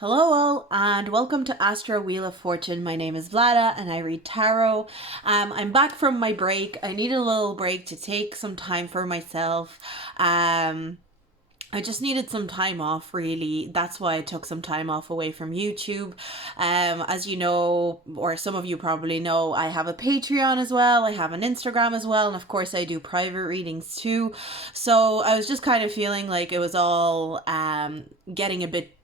Hello all and welcome to Astro Wheel of Fortune. My name is Vlada and I read tarot. I'm back from my break. I needed a little break to take some time for myself. I just needed some time off, really. That's why I took some time off away from YouTube. As you know, or some of you probably know, I have a Patreon as well. I have an Instagram as well. And of course, I do private readings too. So I was just kind of feeling like it was all getting a bit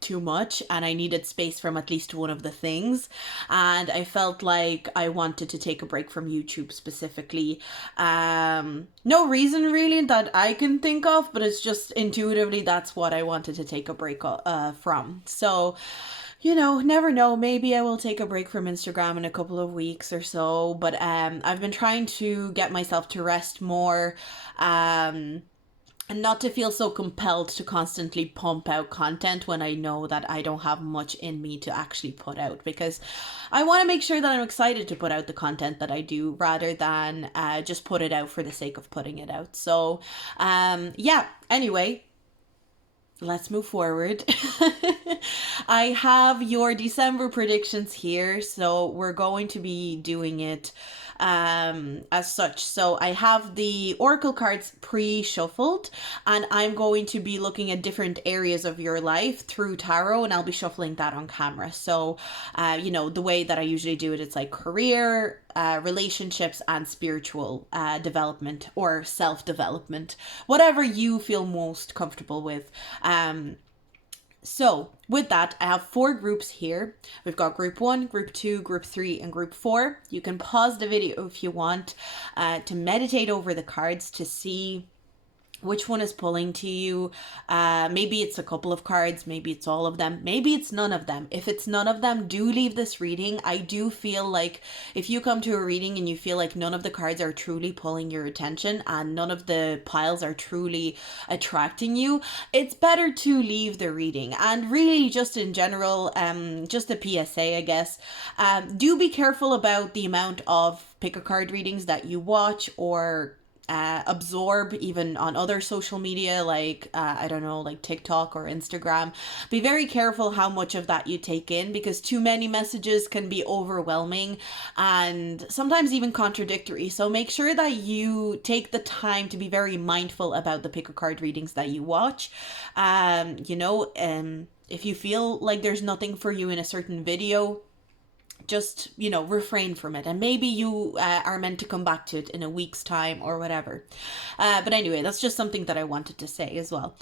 too much and I needed space from at least one of the things, and I felt like I wanted to take a break from YouTube specifically. No reason really that I can think of, but it's just intuitively that's what I wanted to take a break from. So never know, maybe I will take a break from Instagram in a couple of weeks or so, but I've been trying to get myself to rest more, and not to feel so compelled to constantly pump out content when I know that I don't have much in me to actually put out, because I want to make sure that I'm excited to put out the content that I do rather than just put it out for the sake of putting it out. So anyway, let's move forward. I have your December predictions here, so we're going to be doing it as such. So I have the oracle cards pre-shuffled, and I'm going to be looking at different areas of your life through tarot, and I'll be shuffling that on camera. So the way that I usually do it, it's like career, relationships, and spiritual development or self-development, whatever you feel most comfortable with. So with that, I have 4 groups here. We've got group 1, group 2, group 3, and group 4. You can pause the video if you want to meditate over the cards to see which one is pulling to you. Maybe it's a couple of cards, maybe it's all of them, maybe it's none of them. If it's none of them, do leave this reading. I do feel like if you come to a reading and you feel like none of the cards are truly pulling your attention and none of the piles are truly attracting you, it's better to leave the reading. And really, just in general, just a PSA, I guess, do be careful about the amount of pick a card readings that you watch or absorb, even on other social media like like TikTok or Instagram. Be very careful how much of that you take in, because too many messages can be overwhelming and sometimes even contradictory. So make sure that you take the time to be very mindful about the pick a card readings that you watch. If you feel like there's nothing for you in a certain video, just refrain from it, and maybe you are meant to come back to it in a week's time or whatever. But anyway, that's just something that I wanted to say as well.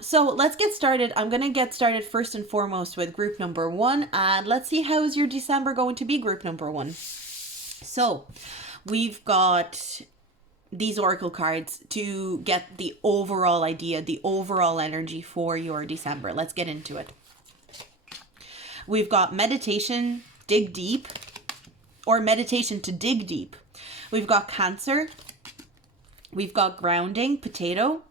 So let's get started. I'm gonna get started first and foremost with group number 1, and let's see how is your December going to be, group number 1. So we've got these oracle cards to get the overall idea, the overall energy for your December. Let's get into it. We've got meditation, dig deep, or meditation to dig deep. We've got Cancer. We've got grounding, potato.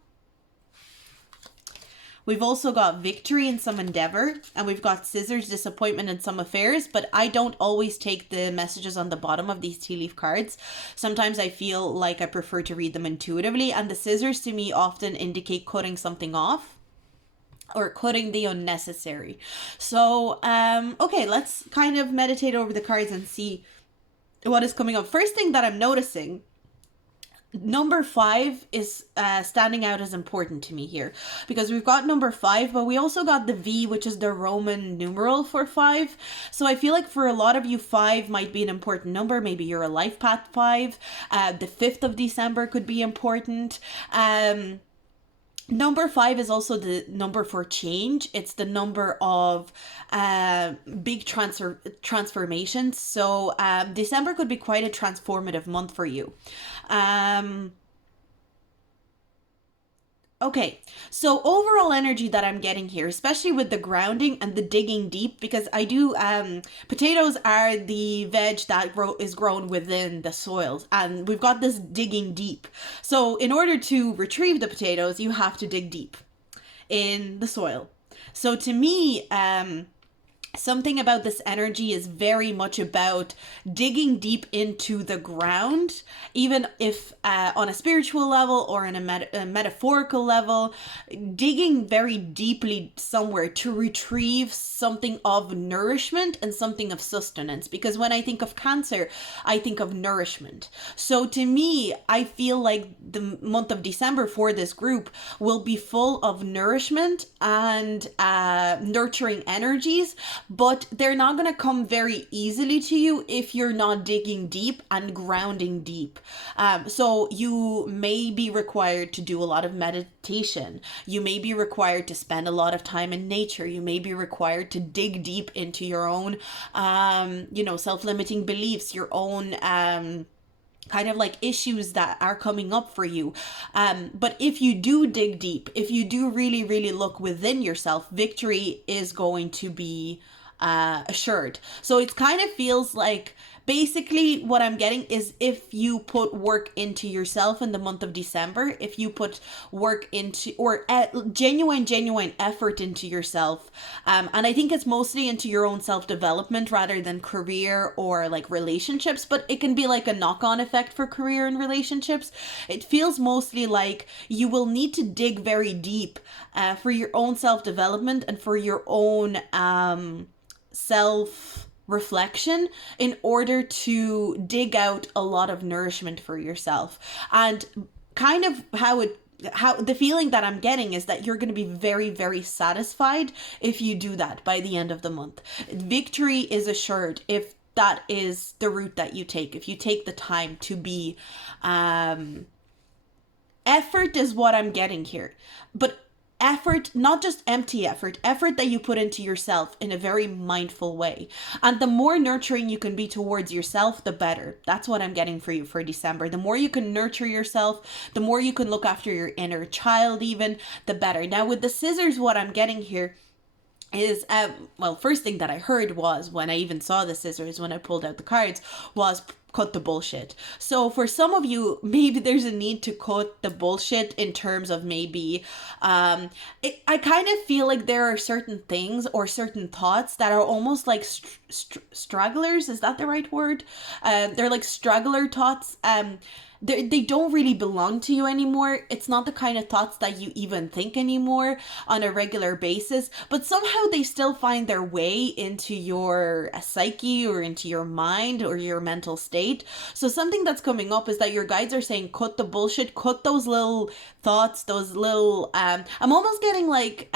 We've also got victory in some endeavor, and we've got scissors, disappointment in some affairs, but I don't always take the messages on the bottom of these tea leaf cards. Sometimes I feel like I prefer to read them intuitively, and the scissors to me often indicate cutting something off or cutting the unnecessary. So, okay, let's kind of meditate over the cards and see what is coming up. First thing that I'm noticing, number 5 is standing out as important to me here, because we've got number 5, but we also got the V, which is the Roman numeral for 5. So I feel like for a lot of you, 5 might be an important number. Maybe you're a life path 5. The 5th of December could be important. Number 5 is also the number for change. It's the number of big transformations. So December could be quite a transformative month for you. Okay, so overall energy that I'm getting here, especially with the grounding and the digging deep, because I do, potatoes are the veg that is grown within the soils, and we've got this digging deep. So in order to retrieve the potatoes, you have to dig deep in the soil. So to me, something about this energy is very much about digging deep into the ground, even if on a spiritual level or in a metaphorical level, digging very deeply somewhere to retrieve something of nourishment and something of sustenance. Because when I think of Cancer, I think of nourishment. So to me, I feel like the month of December for this group will be full of nourishment and nurturing energies, but they're not going to come very easily to you if you're not digging deep and grounding deep. So you may be required to do a lot of meditation. You may be required to spend a lot of time in nature. You may be required to dig deep into your own, self-limiting beliefs, your own, kind of like issues that are coming up for you. But if you do dig deep, if you do really, really look within yourself, victory is going to be assured. So it kind of feels like basically what I'm getting is if you put work into yourself in the month of December, if you put work into or genuine effort into yourself, and I think it's mostly into your own self-development rather than career or like relationships, but it can be like a knock-on effect for career and relationships. It feels mostly like you will need to dig very deep for your own self-development and for your own self reflection in order to dig out a lot of nourishment for yourself. And kind of how the feeling that I'm getting is that you're going to be very, very satisfied if you do that by the end of the month. Victory is assured if that is the route that you take, if you take the time to be effort is what I'm getting here. But effort, not just empty effort that you put into yourself in a very mindful way. And the more nurturing you can be towards yourself, the better. That's what I'm getting for you for December. The more you can nurture yourself, the more you can look after your inner child even, the better. Now with the scissors, what I'm getting here is first thing that I heard was, when I even saw the scissors, when I pulled out the cards, was cut the bullshit. So for some of you, maybe there's a need to cut the bullshit in terms of maybe I kind of feel like there are certain things or certain thoughts that are almost like stragglers. Is that the right word? They're like straggler thoughts. They don't really belong to you anymore. It's not the kind of thoughts that you even think anymore on a regular basis, but somehow they still find their way into your psyche or into your mind or your mental state. So something that's coming up is that your guides are saying, cut the bullshit, cut those little thoughts, those little, I'm almost getting like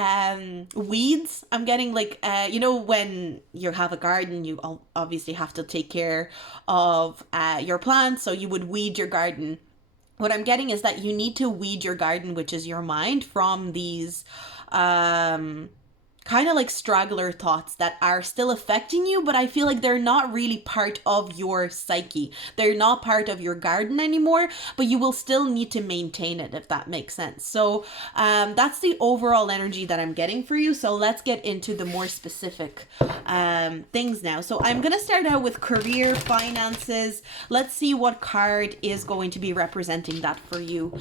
weeds. I'm getting like, when you have a garden, you obviously have to take care of your plants, so you would weed your garden. What I'm getting is that you need to weed your garden, which is your mind, from these kind of like straggler thoughts that are still affecting you, but I feel like they're not really part of your psyche. They're not part of your garden anymore, but you will still need to maintain it, if that makes sense. So that's the overall energy that I'm getting for you. So let's get into the more specific things now. So I'm going to start out with career, finances. Let's see what card is going to be representing that for you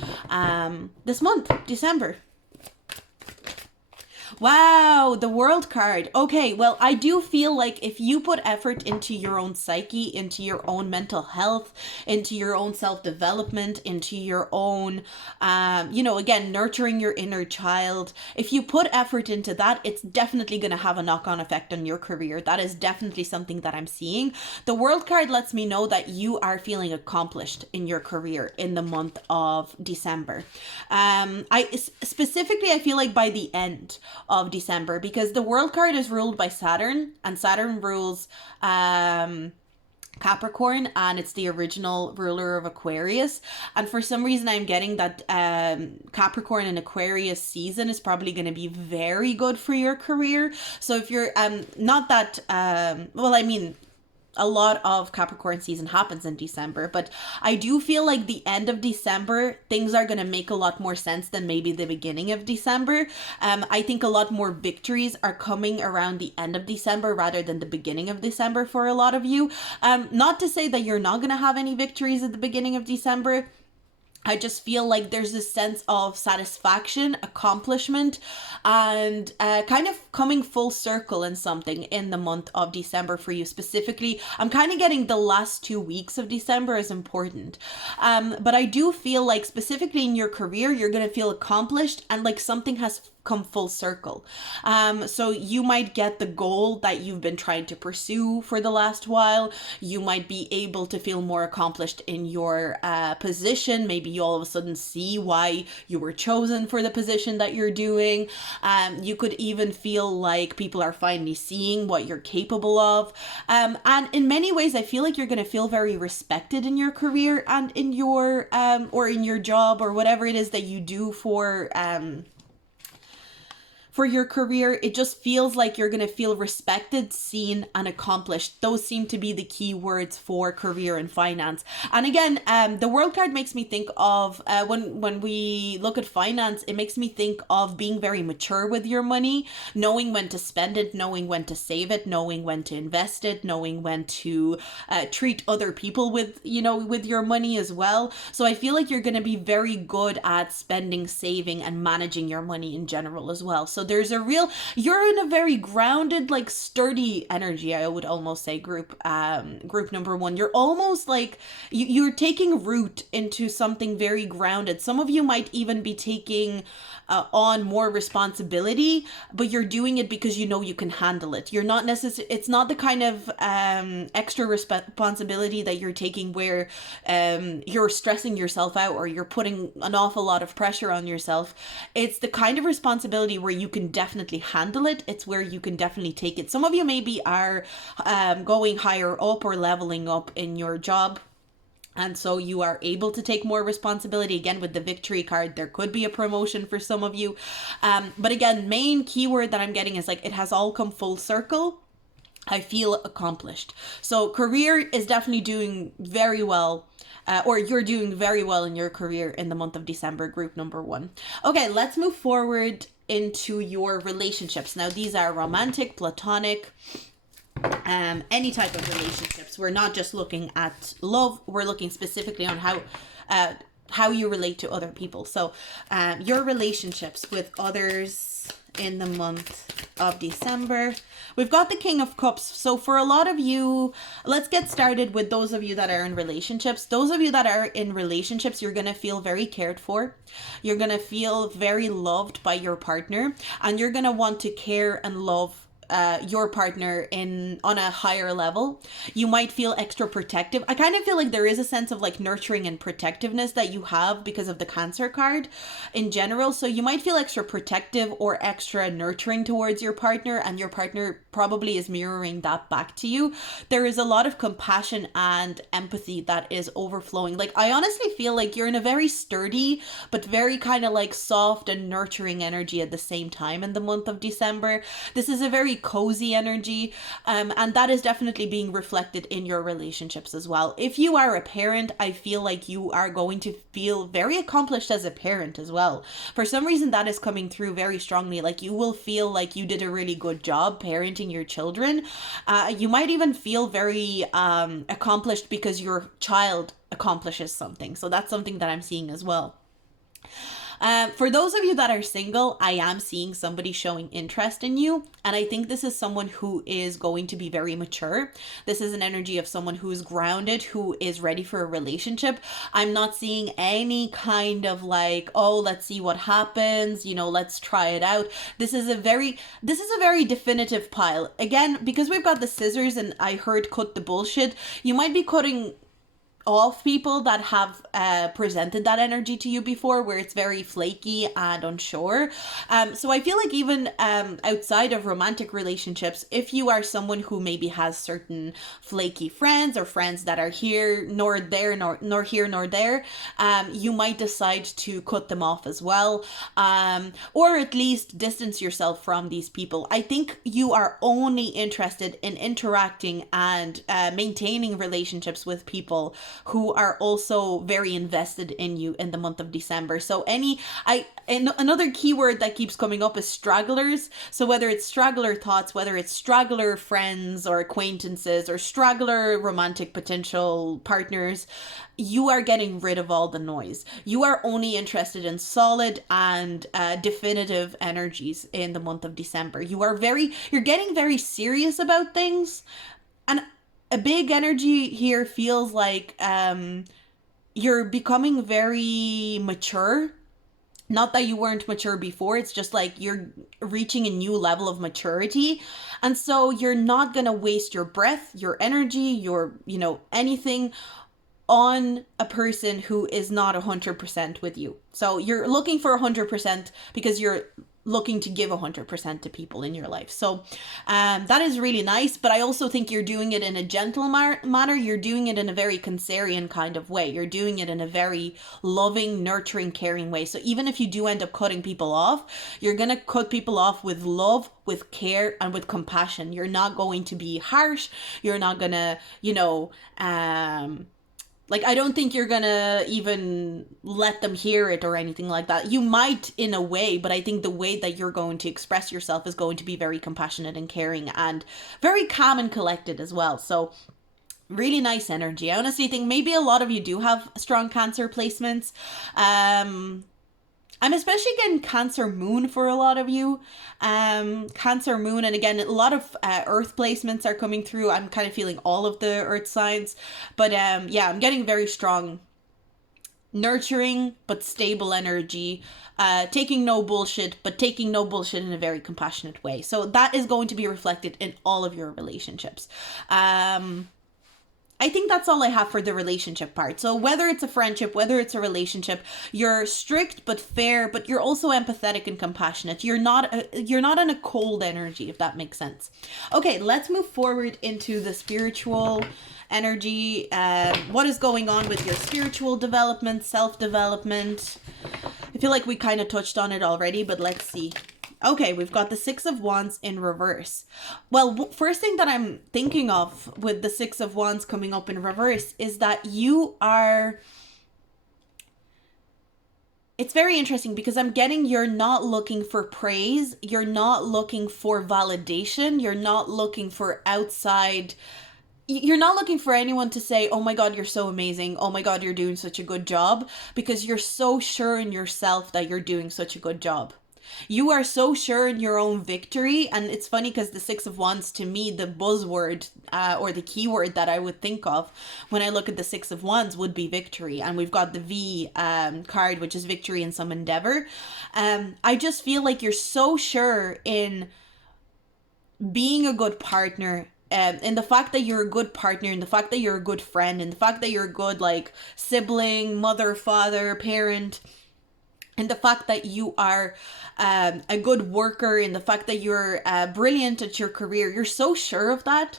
this month, December. Wow, the World card. Okay, well, I do feel like if you put effort into your own psyche, into your own mental health, into your own self-development, into your own, again, nurturing your inner child, if you put effort into that, it's definitely going to have a knock-on effect on your career. That is definitely something that I'm seeing. The World card lets me know that you are feeling accomplished in your career in the month of December. I feel like by the end of December, because the World card is ruled by Saturn, and Saturn rules Capricorn, and it's the original ruler of Aquarius. And for some reason I'm getting that Capricorn and Aquarius season is probably going to be very good for your career. So if you're not that a lot of Capricorn season happens in December, but I do feel like the end of December, things are going to make a lot more sense than maybe the beginning of December. I think a lot more victories are coming around the end of December rather than the beginning of December for a lot of you. Not to say that you're not going to have any victories at the beginning of December. I just feel like there's this sense of satisfaction, accomplishment, and kind of coming full circle in something in the month of December for you specifically. I'm kind of getting the last 2 weeks of December as important. But I do feel like specifically in your career, you're going to feel accomplished and like something has come full circle. So you might get the goal that you've been trying to pursue for the last while. You might be able to feel more accomplished in your position. Maybe you all of a sudden see why you were chosen for the position that you're doing. You could even feel like people are finally seeing what you're capable of. And in many ways, I feel like you're going to feel very respected in your career and in your or in your job or whatever it is that you do for your career. It just feels like you're going to feel respected, seen, and accomplished. Those seem to be the key words for career and finance. And again, the World card makes me think of, when we look at finance, it makes me think of being very mature with your money, knowing when to spend it, knowing when to save it, knowing when to invest it, knowing when to treat other people with your money as well. So I feel like you're going to be very good at spending, saving, and managing your money in general as well. So you're in a very grounded, like sturdy energy, I would almost say, group number one. You're almost like you're taking root into something very grounded. Some of you might even be taking on more responsibility, but you're doing it because you know you can handle it. You're not it's not the kind of extra responsibility that you're taking where you're stressing yourself out or you're putting an awful lot of pressure on yourself. It's the kind of responsibility where you can definitely handle it. It's where you can definitely take it. Some of you maybe are going higher up or leveling up in your job, and so you are able to take more responsibility. Again, with the victory card, there could be a promotion for some of you. But again, main keyword that I'm getting is like it has all come full circle. I feel accomplished. So career is definitely doing very well. Or you're doing very well in your career in the month of December, group number one. Okay, let's move forward into your relationships. Now, these are romantic, platonic, any type of relationships. We're not just looking at love. We're looking specifically on how you relate to other people. So your relationships with others in the month of December. We've got the King of Cups. So for a lot of you, let's get started with those of you that are in relationships. Those of you that are in relationships, you're going to feel very cared for. You're going to feel very loved by your partner, and you're going to want to care and love your partner on a higher level. You might feel extra protective. I kind of feel like there is a sense of like nurturing and protectiveness that you have because of the Cancer card in general. So you might feel extra protective or extra nurturing towards your partner, and your partner probably is mirroring that back to you. There is a lot of compassion and empathy that is overflowing. Like, I honestly feel like you're in a very sturdy but very kind of like soft and nurturing energy at the same time in the month of December. This is a very cozy energy, and that is definitely being reflected in your relationships as well. If you are a parent, I feel like you are going to feel very accomplished as a parent as well. For some reason, that is coming through very strongly. Like, you will feel like you did a really good job parenting your children. You might even feel very accomplished because your child accomplishes something. So that's something that I'm seeing as well. For those of you that are single, I am seeing somebody showing interest in you. And I think this is someone who is going to be very mature. This is an energy of someone who is grounded, who is ready for a relationship. I'm not seeing any kind of like, oh, let's see what happens, let's try it out. This is a very definitive pile. Again, because we've got the scissors and I heard cut the bullshit, you might be cutting off people that have presented that energy to you before, where it's very flaky and unsure. So I feel like even outside of romantic relationships, if you are someone who maybe has certain flaky friends or friends that are here nor there, nor here nor there, you might decide to cut them off as well, or at least distance yourself from these people. I think you are only interested in interacting and maintaining relationships with people who are also very invested in you in the month of December. So another keyword that keeps coming up is stragglers. So whether it's straggler thoughts, whether it's straggler friends or acquaintances or straggler romantic potential partners, you are getting rid of all the noise. You are only interested in solid and definitive energies in the month of December. You're getting very serious about things. And a big energy here feels like you're becoming very mature. Not that you weren't mature before, it's just like you're reaching a new level of maturity. And so you're not going to waste your breath, your energy, anything on a person who is not 100% with you. So you're looking for 100% because you're looking to give 100% to people in your life. So that is really nice, but I also think you're doing it in a gentle manner. You're doing it in a very Cancerian kind of way. You're doing it in a very loving, nurturing, caring way. So even if you do end up cutting people off, you're going to cut people off with love, with care, and with compassion. You're not going to be harsh. You're not going to, I don't think you're gonna even let them hear it or anything like that. You might in a way, but I think the way that you're going to express yourself is going to be very compassionate and caring and very calm and collected as well. So really nice energy. I honestly think maybe a lot of you do have strong Cancer placements. I'm especially getting Cancer Moon for a lot of you. Cancer Moon, and again, a lot of Earth placements are coming through. I'm kind of feeling all of the Earth signs. But yeah, I'm getting very strong, nurturing but stable energy. Taking no bullshit, but taking no bullshit in a very compassionate way. So that is going to be reflected in all of your relationships. I think that's all I have for the relationship part. So whether it's a friendship, whether it's a relationship, you're strict but fair, but you're also empathetic and compassionate. You're not in a cold energy, if that makes sense. Okay, let's move forward into the spiritual energy. What is going on with your spiritual development, self-development? I feel like we kind of touched on it already, but let's see. Okay, we've got the Six of Wands in reverse. Well, first thing that I'm thinking of with the Six of Wands coming up in reverse is that you are... It's very interesting because I'm getting you're not looking for praise. You're not looking for validation. You're not looking for outside... You're not looking for anyone to say, oh my God, you're so amazing. Oh my God, you're doing such a good job. Because you're so sure in yourself that you're doing such a good job. You are so sure in your own victory. And it's funny because the Six of Wands, to me, the buzzword or the keyword that I would think of when I look at the Six of Wands would be victory. And we've got the V card, which is victory in some endeavor. I just feel like you're so sure in being a good partner, in the fact that you're a good partner, in the fact that you're a good friend, in the fact that you're a good sibling, mother, father, parent, and the fact that you are a good worker, and the fact that you're brilliant at your career. You're so sure of that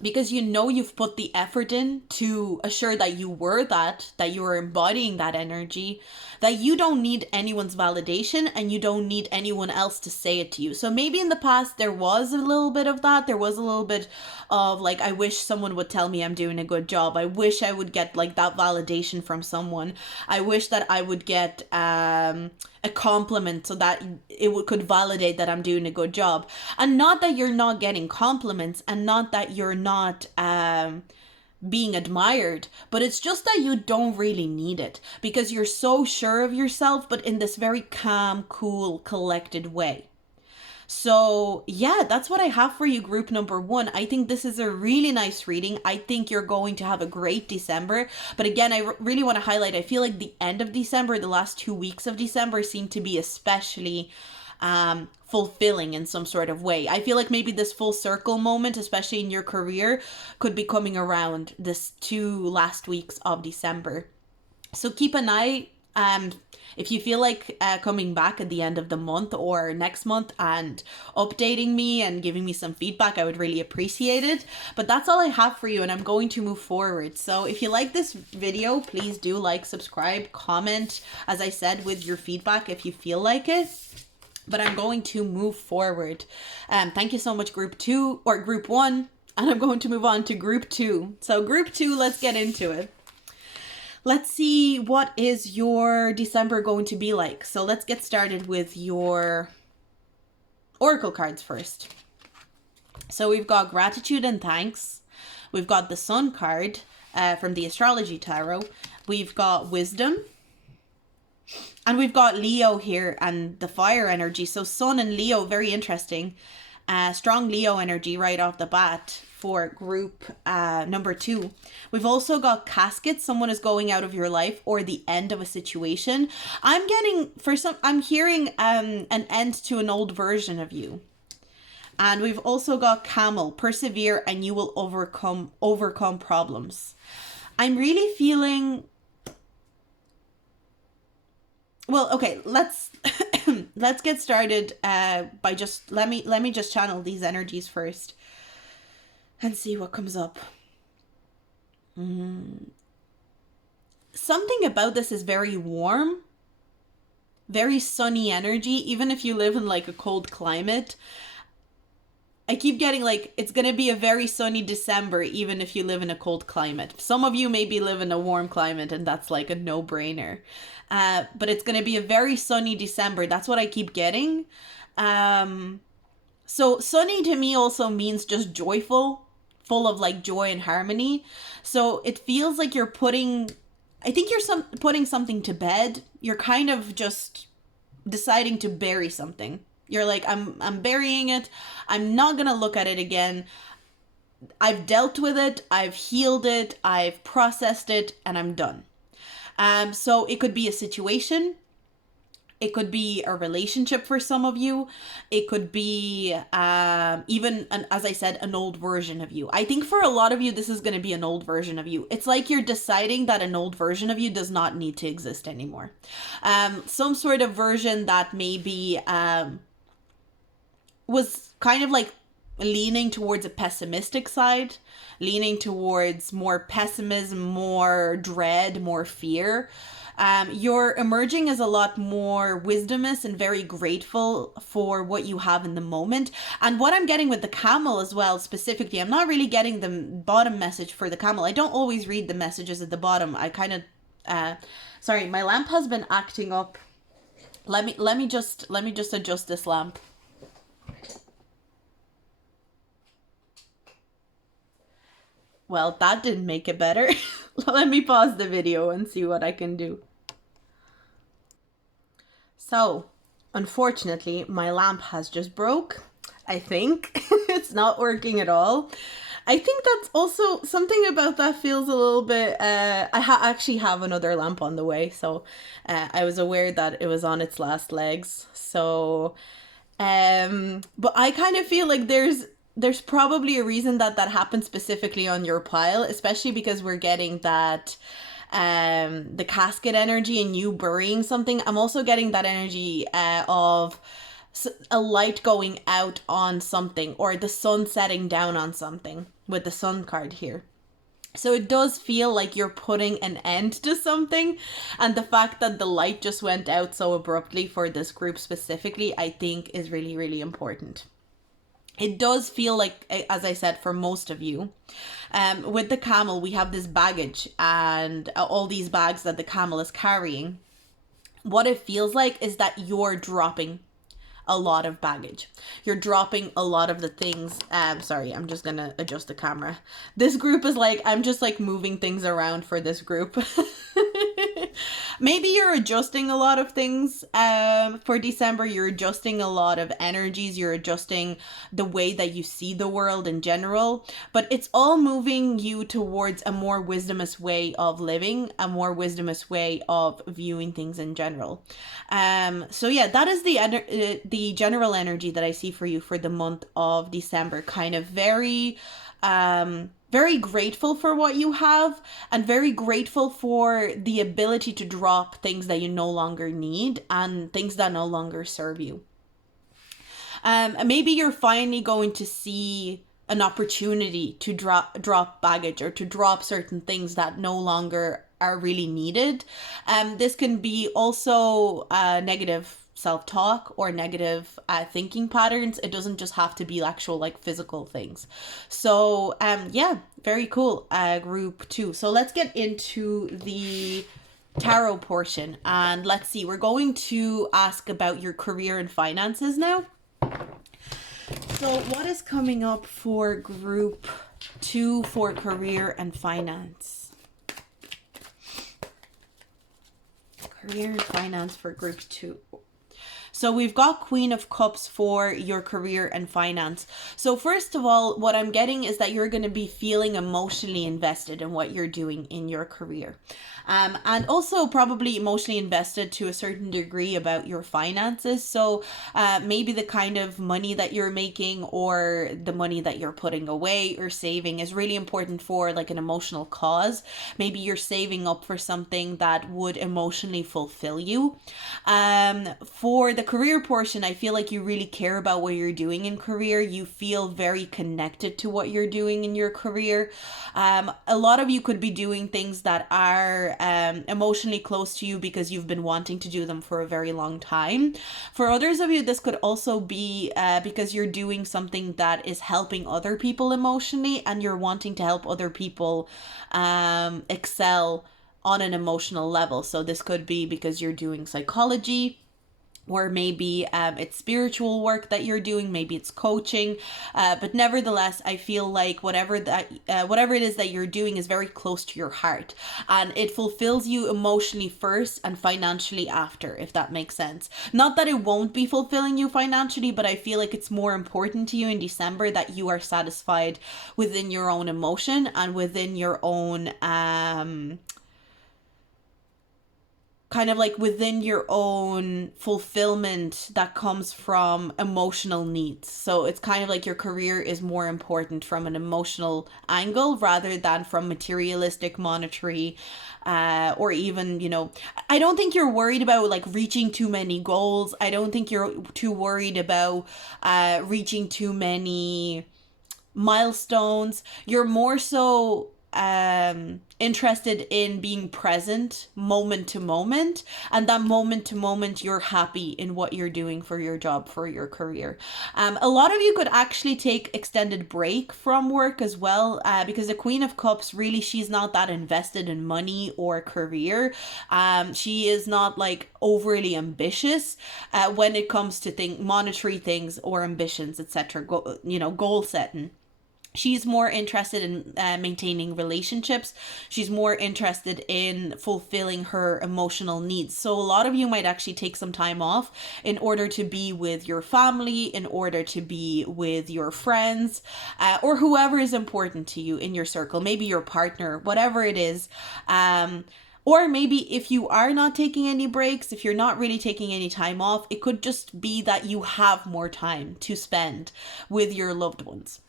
because you know you've put the effort in to assure that you were that you were embodying that energy, that you don't need anyone's validation and you don't need anyone else to say it to you. So maybe in the past there was a little bit of that. There was a little bit of I wish someone would tell me I'm doing a good job. I wish I would get that validation from someone. I wish that I would get a compliment so that could validate that I'm doing a good job. And not that you're not getting compliments and not that you're not being admired, but it's just that you don't really need it because you're so sure of yourself, but in this very calm, cool, collected way. So yeah, that's what I have for you, group number 1. I think this is a really nice reading. I think you're going to have a great December. But again, I really want to highlight, I feel like the end of December, the last 2 weeks of December seem to be especially fulfilling in some sort of way. I feel like maybe this full circle moment, especially in your career, could be coming around this 2 last weeks of December. So keep an eye. If you feel like coming back at the end of the month or next month and updating me and giving me some feedback, I would really appreciate it. But that's all I have for you, and I'm going to move forward. So if you like this video, please do subscribe, comment, as I said, with your feedback if you feel like it. But I'm going to move forward. Thank you so much, group 2 or group 1. And I'm going to move on to group 2. So group 2, let's get into it. Let's see what is your December going to be like. So let's get started with your oracle cards first. So we've got gratitude and thanks. We've got the Sun card from the Astrology Tarot. We've got wisdom. And we've got Leo here and the fire energy. So Sun and Leo, very interesting. Strong Leo energy right off the bat for group number 2. We've also got casket. Someone is going out of your life or the end of a situation. I'm hearing an end to an old version of you. And we've also got camel. Persevere and you will overcome problems. I'm really feeling... Well, okay, let's get started by just let me just channel these energies first and see what comes up. Something about this is very warm, very sunny energy, even if you live in like a cold climate. I keep getting like, it's going to be a very sunny December, even if you live in a cold climate. Some of you maybe live in a warm climate and that's like a no-brainer. But it's going to be a very sunny December. That's what I keep getting. So sunny to me also means just joyful, full of like joy and harmony. So it feels like you're putting something to bed. You're kind of just deciding to bury something. You're like, I'm burying it. I'm not going to look at it again. I've dealt with it. I've healed it. I've processed it and I'm done. So it could be a situation. It could be a relationship for some of you. It could be even, as I said, an old version of you. I think for a lot of you, this is going to be an old version of you. It's like you're deciding that an old version of you does not need to exist anymore. Some sort of version that maybe was kind of like leaning towards a pessimistic side, leaning towards more pessimism, more dread, more fear. You're emerging as a lot more wisdomous and very grateful for what you have in the moment. And what I'm getting with the camel as well, specifically, I'm not really getting the bottom message for the camel. I don't always read the messages at the bottom. I kind of, sorry, my lamp has been acting up. Let me just adjust this lamp. Well, that didn't make it better. Let me pause the video and see what I can do. So, unfortunately, my lamp has just broke. I think it's not working at all. I think that's also something about that feels a little bit, I actually have another lamp on the way. So I was aware that it was on its last legs. So, but I kind of feel like there's probably a reason that happened specifically on your pile, especially because we're getting that the casket energy and you burying something. I'm also getting that energy of a light going out on something or the sun setting down on something with the Sun card here. So it does feel like you're putting an end to something, and the fact that the light just went out so abruptly for this group specifically, I think is really, really important. It does feel like, as I said, for most of you, with the camel, we have this baggage and all these bags that the camel is carrying. What it feels like is that you're dropping a lot of baggage. You're dropping a lot of the things. Sorry, I'm just gonna adjust the camera. This group is like, I'm just like moving things around for this group. Maybe you're adjusting a lot of things for December. You're adjusting a lot of energies. You're adjusting the way that you see the world in general. But it's all moving you towards a more wisdomous way of living, a more wisdomous way of viewing things in general. So yeah, that is the general energy that I see for you for the month of December. Kind of very very grateful for what you have and very grateful for the ability to drop things that you no longer need and things that no longer serve you. Maybe you're finally going to see an opportunity to drop baggage or to drop certain things that no longer are really needed. This can be also negative self-talk or negative thinking patterns. It doesn't just have to be actual like physical things. So yeah, very cool. Group 2. So let's get into the tarot portion, and let's see, we're going to ask about your career and finances now. So what is coming up for group 2 for career and finance? Career and finance for group 2. So we've got Queen of Cups for your career and finance. So first of all, what I'm getting is that you're going to be feeling emotionally invested in what you're doing in your career. And also probably emotionally invested to a certain degree about your finances. So maybe the kind of money that you're making or the money that you're putting away or saving is really important for like an emotional cause. Maybe you're saving up for something that would emotionally fulfill you. For the career portion, I feel like you really care about what you're doing in career. You feel very connected to what you're doing in your career. A lot of you could be doing things that are emotionally close to you because you've been wanting to do them for a very long time. For others of you, this could also be because you're doing something that is helping other people emotionally, and you're wanting to help other people excel on an emotional level. So this could be because you're doing psychology, or maybe it's spiritual work that you're doing, maybe it's coaching, but nevertheless, I feel like whatever it is that you're doing is very close to your heart, and it fulfills you emotionally first and financially after, if that makes sense. Not that it won't be fulfilling you financially, but I feel like it's more important to you in December that you are satisfied within your own emotion and within your own kind of like within your own fulfillment that comes from emotional needs. So it's kind of like your career is more important from an emotional angle rather than from materialistic, monetary, or even, I don't think you're worried about like reaching too many goals. I don't think you're too worried about reaching too many milestones. You're more so interested in being present moment to moment, and that moment to moment you're happy in what you're doing for your job, for your career. A lot of you could actually take extended break from work as well, because the Queen of Cups, really, she's not that invested in money or career. She is not like overly ambitious when it comes to monetary things or ambitions, etc. Goal setting. She's more interested in maintaining relationships. She's more interested in fulfilling her emotional needs. So a lot of you might actually take some time off in order to be with your family, in order to be with your friends, or whoever is important to you in your circle. Maybe your partner, whatever it is. Or maybe if you are not taking any breaks, if you're not really taking any time off, it could just be that you have more time to spend with your loved ones.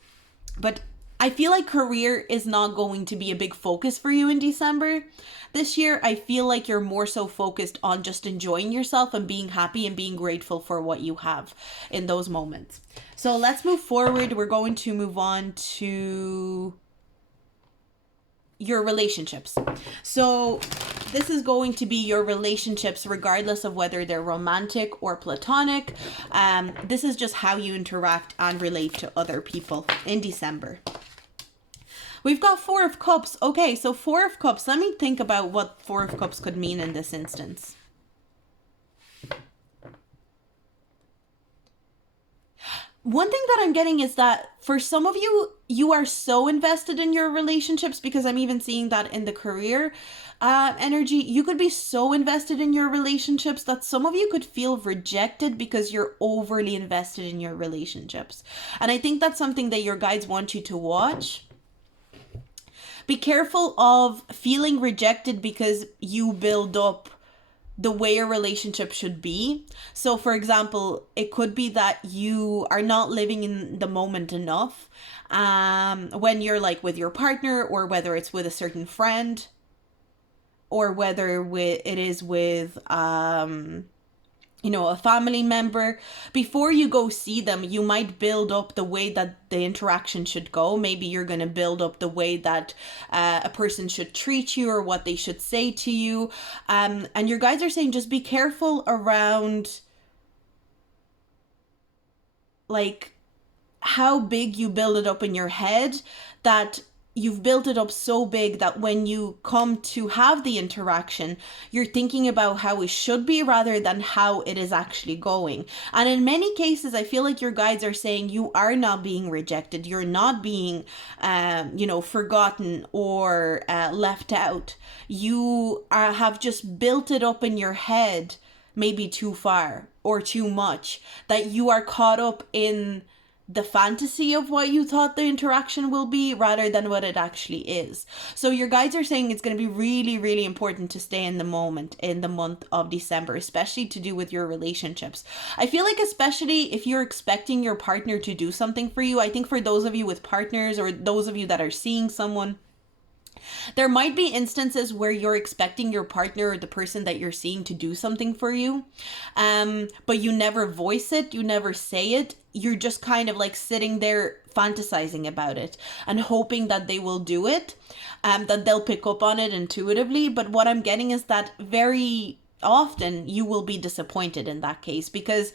But I feel like career is not going to be a big focus for you in December. This year, I feel like you're more so focused on just enjoying yourself and being happy and being grateful for what you have in those moments. So let's move forward. We're going to move on to your relationships. So this is going to be your relationships regardless of whether they're romantic or platonic. This is just how you interact and relate to other people in December. We've got Four of Cups. Okay, so Four of Cups. Let me think about what Four of Cups could mean in this instance. One thing that I'm getting is that for some of you, you are so invested in your relationships, because I'm even seeing that in the career energy. You could be so invested in your relationships that some of you could feel rejected because you're overly invested in your relationships. And I think that's something that your guides want you to watch. Be careful of feeling rejected because you build up the way a relationship should be. So for example, it could be that you are not living in the moment enough when you're like with your partner, or whether it's with a certain friend, or whether it is with a family member. Before you go see them, you might build up the way that the interaction should go. Maybe you're going to build up the way that a person should treat you, or what they should say to you. And your guides are saying just be careful around like how big you build it up in your head, that you've built it up so big that when you come to have the interaction, you're thinking about how it should be rather than how it is actually going. And in many cases, I feel like your guides are saying you are not being rejected, you're not being, forgotten or left out. You have just built it up in your head, maybe too far or too much, that you are caught up in the fantasy of what you thought the interaction will be rather than what it actually is. So your guides are saying it's going to be really, really important to stay in the moment in the month of December, especially to do with your relationships. I feel like especially if you're expecting your partner to do something for you, I think for those of you with partners or those of you that are seeing someone, there might be instances where you're expecting your partner or the person that you're seeing to do something for you, but you never voice it, you never say it. You're just kind of like sitting there fantasizing about it and hoping that they will do it, that they'll pick up on it intuitively. But what I'm getting is that very often you will be disappointed in that case, because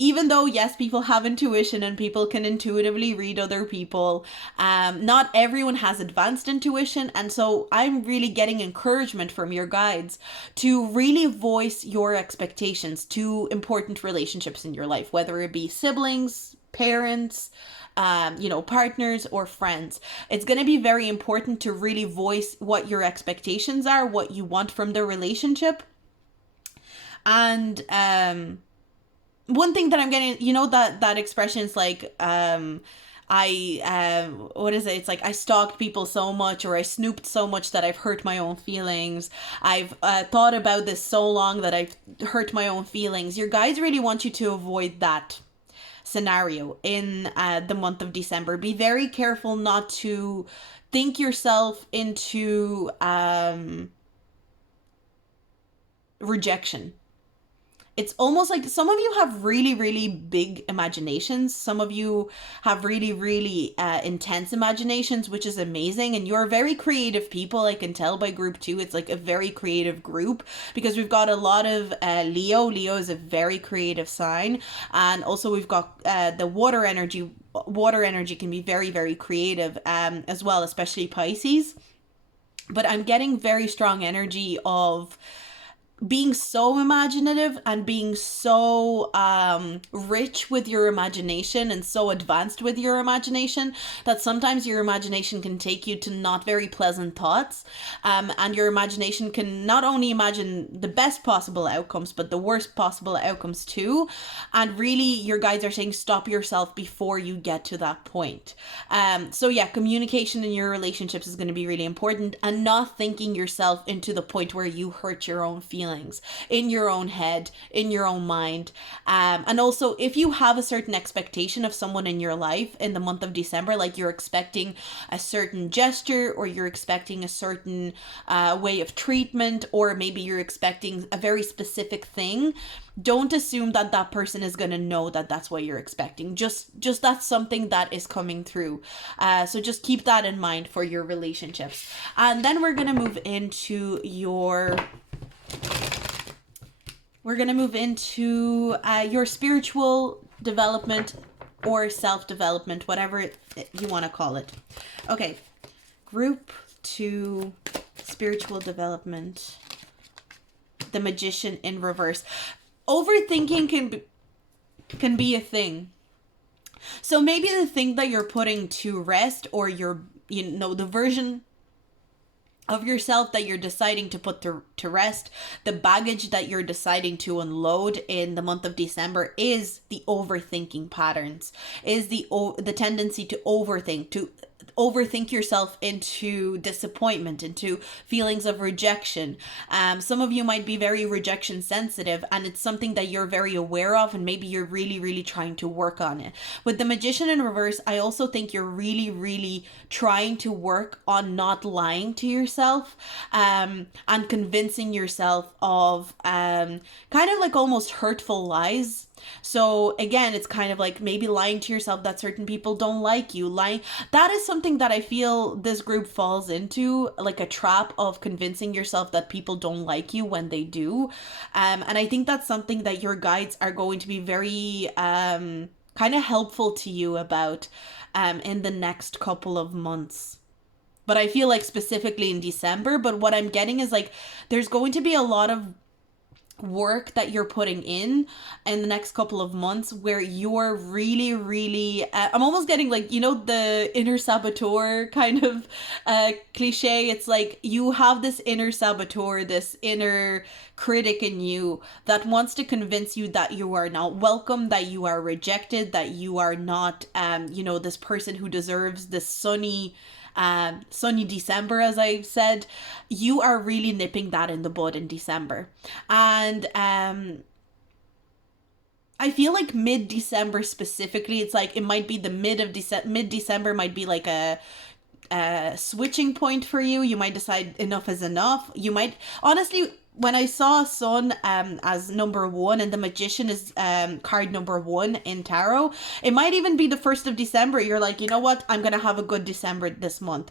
even though, yes, people have intuition and people can intuitively read other people, not everyone has advanced intuition. And so I'm really getting encouragement from your guides to really voice your expectations to important relationships in your life, whether it be siblings, parents, partners or friends. It's going to be very important to really voice what your expectations are, what you want from the relationship. And, one thing that I'm getting, that expression is like, what is it? It's like I stalked people so much, or I snooped so much that I've hurt my own feelings. I've thought about this so long that I've hurt my own feelings. Your guides really want you to avoid that scenario in the month of December. Be very careful not to think yourself into rejection. It's almost like some of you have really, really big imaginations. Some of you have really, really intense imaginations, which is amazing. And you're very creative people. I can tell by group 2. It's like a very creative group because we've got a lot of Leo. Leo is a very creative sign. And also we've got the water energy. Water energy can be very, very creative as well, especially Pisces. But I'm getting very strong energy of being so imaginative and being so rich with your imagination and so advanced with your imagination that sometimes your imagination can take you to not very pleasant thoughts, and your imagination can not only imagine the best possible outcomes but the worst possible outcomes too. And really your guides are saying stop yourself before you get to that point. So yeah, communication in your relationships is going to be really important, and not thinking yourself into the point where you hurt your own feelings in your own head, in your own mind. And also, if you have a certain expectation of someone in your life in the month of December, like you're expecting a certain gesture, or you're expecting a certain way of treatment, or maybe you're expecting a very specific thing, don't assume that that person is going to know that that's what you're expecting. Just that's something that is coming through. So just keep that in mind for your relationships. And then we're going to move into your spiritual development or self-development, whatever you want to call it. Okay, group 2, spiritual development, the Magician in reverse. Overthinking can be a thing. So maybe the thing that you're putting to rest, or the version of yourself that you're deciding to put to rest, the baggage that you're deciding to unload in the month of December is the overthinking patterns, is the tendency to overthink yourself into disappointment, into feelings of rejection. Some of you might be very rejection sensitive, and it's something that you're very aware of, and maybe you're really, really trying to work on it. With the Magician in reverse, I also think you're really, really trying to work on not lying to yourself, and convincing yourself of kind of like almost hurtful lies. So again, it's kind of like maybe lying to yourself that certain people don't like you. That is something that I feel this group falls into, like a trap of convincing yourself that people don't like you when they do. And I think that's something that your guides are going to be very kind of helpful to you about in the next couple of months. But I feel like specifically in December, but what I'm getting is like there's going to be a lot of work that you're putting in the next couple of months where you're really I'm almost getting like, you know, the inner saboteur kind of cliche. It's like you have this inner saboteur, this inner critic in you that wants to convince you that you are not welcome, that you are rejected, that you are not you know, this person who deserves this sunny December, as I said. You are really nipping that in the bud in December. And I feel like mid-December specifically, it's like it might be the mid-December might be like a switching point for you. You might decide enough is enough. You might, honestly, when I saw Sun as number 1 and the Magician is card number 1 in Tarot, it might even be the 1st of December. You're like, you know what? I'm going to have a good December this month.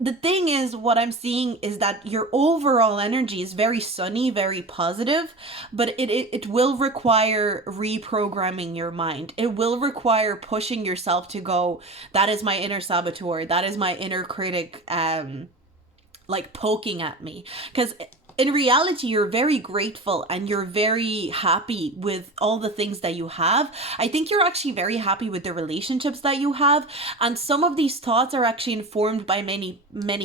The thing is, what I'm seeing is that your overall energy is very sunny, very positive, but it will require reprogramming your mind. It will require pushing yourself to go, that is my inner saboteur, that is my inner critic, like poking at me. Because in reality, you're very grateful and you're very happy with all the things that you have. I think you're actually very happy with the relationships that you have. And some of these thoughts are actually informed by many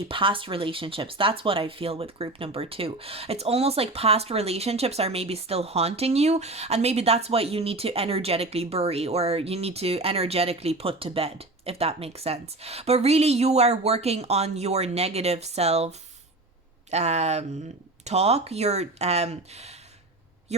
past relationships. That's what I feel with group number 2. It's almost like past relationships are maybe still haunting you. And maybe that's what you need to energetically bury, or you need to energetically put to bed, if that makes sense. But really, you are working on your negative self talk. You're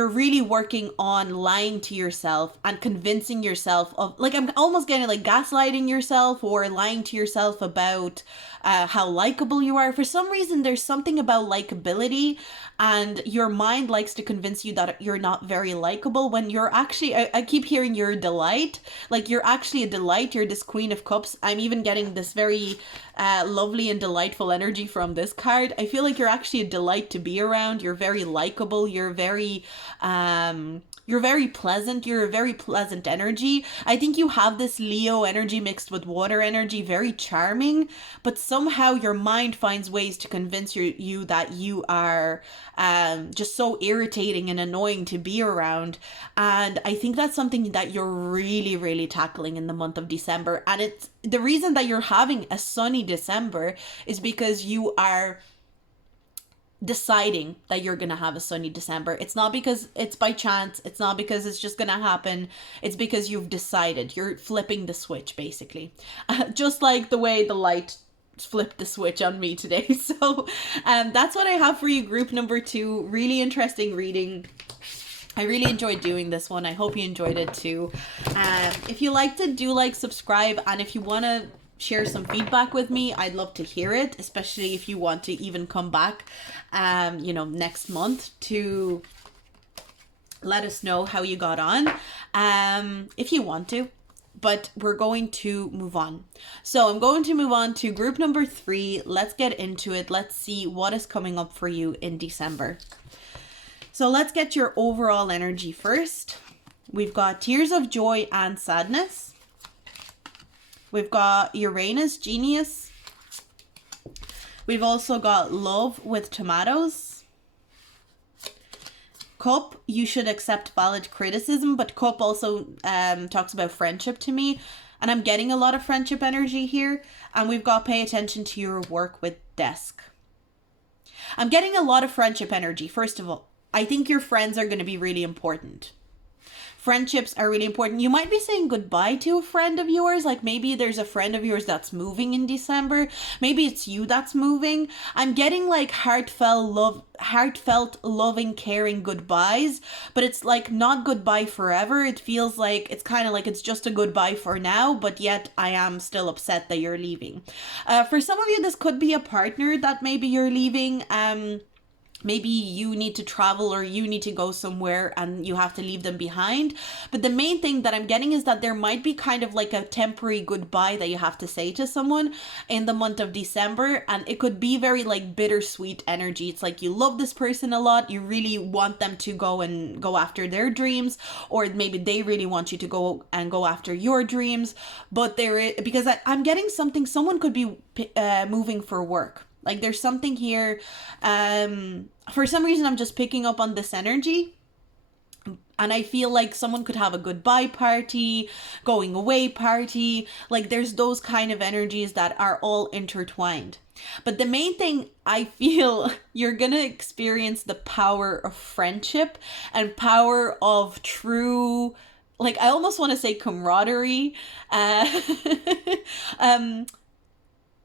really working on lying to yourself and convincing yourself of, like, I'm almost getting like gaslighting yourself or lying to yourself about how likable you are. For some reason, there's something about likability, and your mind likes to convince you that you're not very likable when you're actually, I keep hearing you're a delight. Like, you're actually a delight. You're this Queen of Cups. I'm even getting this very lovely and delightful energy from this card. I feel like you're actually a delight to be around. You're very likable. You're very pleasant. You're a very pleasant energy. I think you have this Leo energy mixed with water energy, very charming, but somehow your mind finds ways to convince you that you are just so irritating and annoying to be around. And I think that's something that you're really tackling in the month of December. And it's the reason that you're having a sunny December is because you are deciding that you're gonna have a sunny December. It's not because it's by chance. It's not because it's just gonna happen. It's because you've decided. You're flipping the switch, basically. Just like the way the light flipped the switch on me today. So that's what I have for you, group number 2. Really interesting reading. I really enjoyed doing this one. I hope you enjoyed it too. If you liked it, do like, subscribe, and if you want to share some feedback with me, I'd love to hear it, especially if you want to even come back next month to let us know how you got on, if you want to. But we're going to move on. So I'm going to move on to group number 3. Let's get into it. Let's see what is coming up for you in December. So let's get your overall energy first. We've got tears of joy and sadness. We've got Uranus, genius. We've also got love with tomatoes. Cup, you should accept valid criticism, but Cup also talks about friendship to me. And I'm getting a lot of friendship energy here. And we've got pay attention to your work with desk. I'm getting a lot of friendship energy. First of all, I think your friends are going to be really important. Friendships are really important. You might be saying goodbye to a friend of yours. Like maybe there's a friend of yours that's moving in December. Maybe it's you that's moving. I'm getting like heartfelt, loving, caring goodbyes. But it's like not goodbye forever. It feels like it's kind of like it's just a goodbye for now. But yet I am still upset that you're leaving. For some of you, this could be a partner that maybe you're leaving. maybe you need to travel or you need to go somewhere and you have to leave them behind. But the main thing that I'm getting is that there might be kind of like a temporary goodbye that you have to say to someone in the month of December. And it could be very like bittersweet energy. It's like you love this person a lot. You really want them to go after their dreams, or maybe they really want you to go after your dreams. But there is, because I'm getting something, someone could be moving for work. Like there's something here. For some reason, I'm just picking up on this energy. And I feel like someone could have a goodbye party, going away party. Like there's those kind of energies that are all intertwined. But the main thing, I feel you're going to experience the power of friendship and power of true, like I almost want to say camaraderie.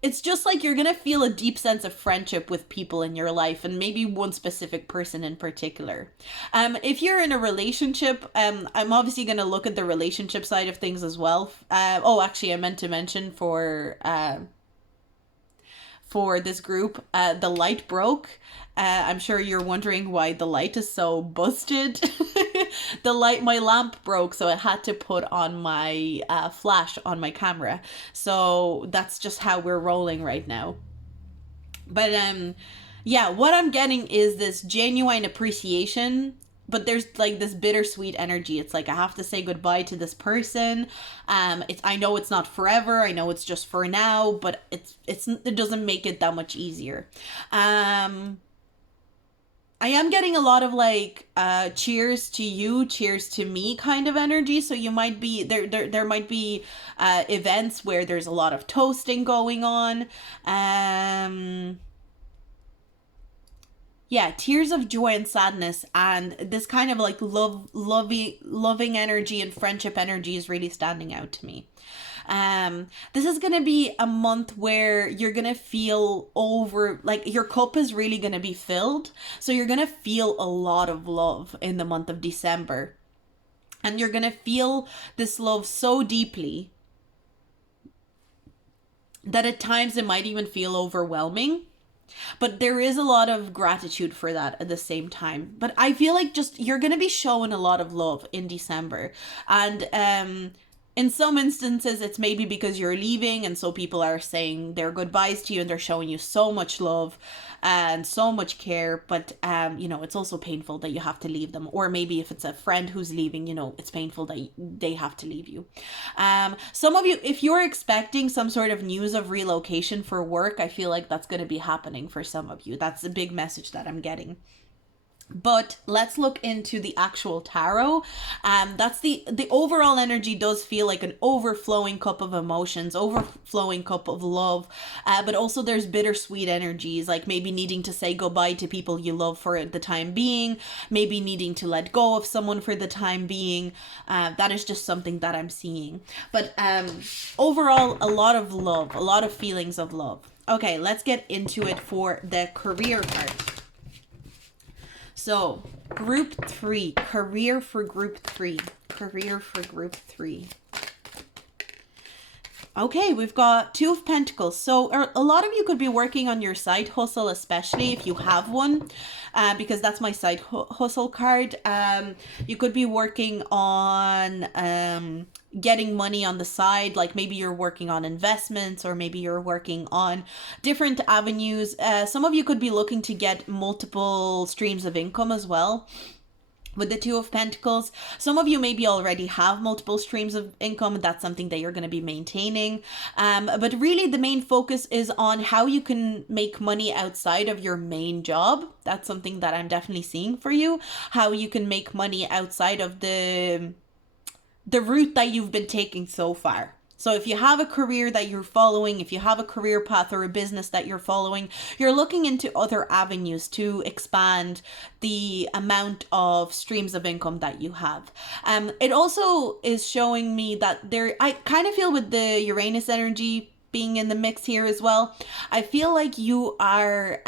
It's just like you're gonna feel a deep sense of friendship with people in your life, and maybe one specific person in particular. If you're in a relationship, I'm obviously gonna look at the relationship side of things as well. Actually, I meant to mention for this group, the light broke. I'm sure you're wondering why the light is so busted. My lamp broke, so I had to put on my flash on my camera. So that's just how we're rolling right now. But yeah, what I'm getting is this genuine appreciation, but there's like this bittersweet energy. It's like I have to say goodbye to this person. I know it's not forever. I know it's just for now, but it doesn't make it that much easier. I am getting a lot of like cheers to you, cheers to me kind of energy. So you might be there might be events where there's a lot of toasting going on. Yeah, tears of joy and sadness, and this kind of like loving energy and friendship energy is really standing out to me. This is gonna be a month where you're gonna feel like your cup is really gonna be filled. So you're gonna feel a lot of love in the month of December. And you're gonna feel this love so deeply that at times it might even feel overwhelming. But there is a lot of gratitude for that at the same time. But I feel like just you're going to be showing a lot of love in December. And in some instances, it's maybe because you're leaving, and so people are saying their goodbyes to you and they're showing you so much love and so much care. But, it's also painful that you have to leave them. Or maybe if it's a friend who's leaving, it's painful that they have to leave you. Some of you, if you're expecting some sort of news of relocation for work, I feel like that's going to be happening for some of you. That's a big message that I'm getting. But let's look into the actual tarot. That's the overall energy does feel like an overflowing cup of emotions, overflowing cup of love. But also there's bittersweet energies, like maybe needing to say goodbye to people you love for the time being, maybe needing to let go of someone for the time being. That is just something that I'm seeing. But overall, a lot of love, a lot of feelings of love. Okay, let's get into it for the career part. So, group 3, career for group 3, career for group 3. Okay, we've got 2 of Pentacles. So a lot of you could be working on your side hustle, especially if you have one, because that's my side hustle card. You could be working on getting money on the side, like maybe you're working on investments, or maybe you're working on different avenues. Some of you could be looking to get multiple streams of income as well. With the 2 of Pentacles, some of you maybe already have multiple streams of income, and that's something that you're going to be maintaining. But really the main focus is on how you can make money outside of your main job. That's something that I'm definitely seeing for you. How you can make money outside of the route that you've been taking so far. So if you have a career that you're following, if you have a career path or a business that you're following, you're looking into other avenues to expand the amount of streams of income that you have. It also is showing me that I kind of feel with the Uranus energy being in the mix here as well, I feel like you are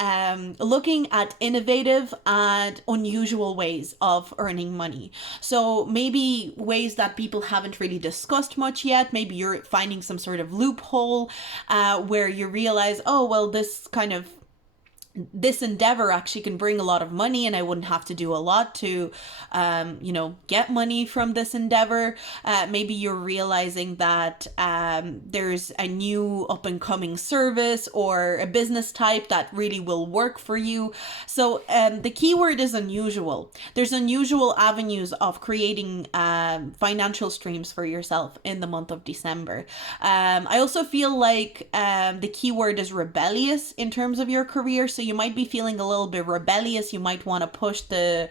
looking at innovative and unusual ways of earning money. So maybe ways that people haven't really discussed much yet. Maybe you're finding some sort of loophole where you realize, oh, well, this kind of this endeavor actually can bring a lot of money, and I wouldn't have to do a lot to, get money from this endeavor. Maybe you're realizing that there's a new up and coming service or a business type that really will work for you. So the key word is unusual. There's unusual avenues of creating financial streams for yourself in the month of December. I also feel like the key word is rebellious in terms of your career. So you might be feeling a little bit rebellious. You might want to push the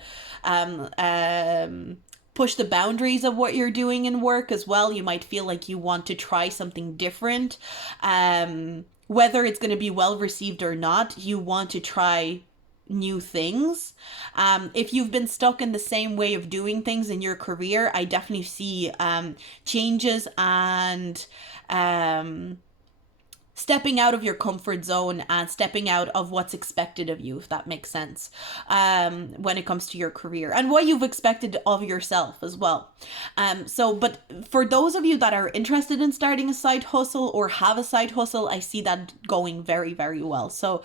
boundaries of what you're doing in work as well. You might feel like you want to try something different. Whether it's going to be well received or not, you want to try new things. If you've been stuck in the same way of doing things in your career, I definitely see changes and stepping out of your comfort zone and stepping out of what's expected of you, if that makes sense, when it comes to your career and what you've expected of yourself as well. But for those of you that are interested in starting a side hustle or have a side hustle, I see that going very, very well. So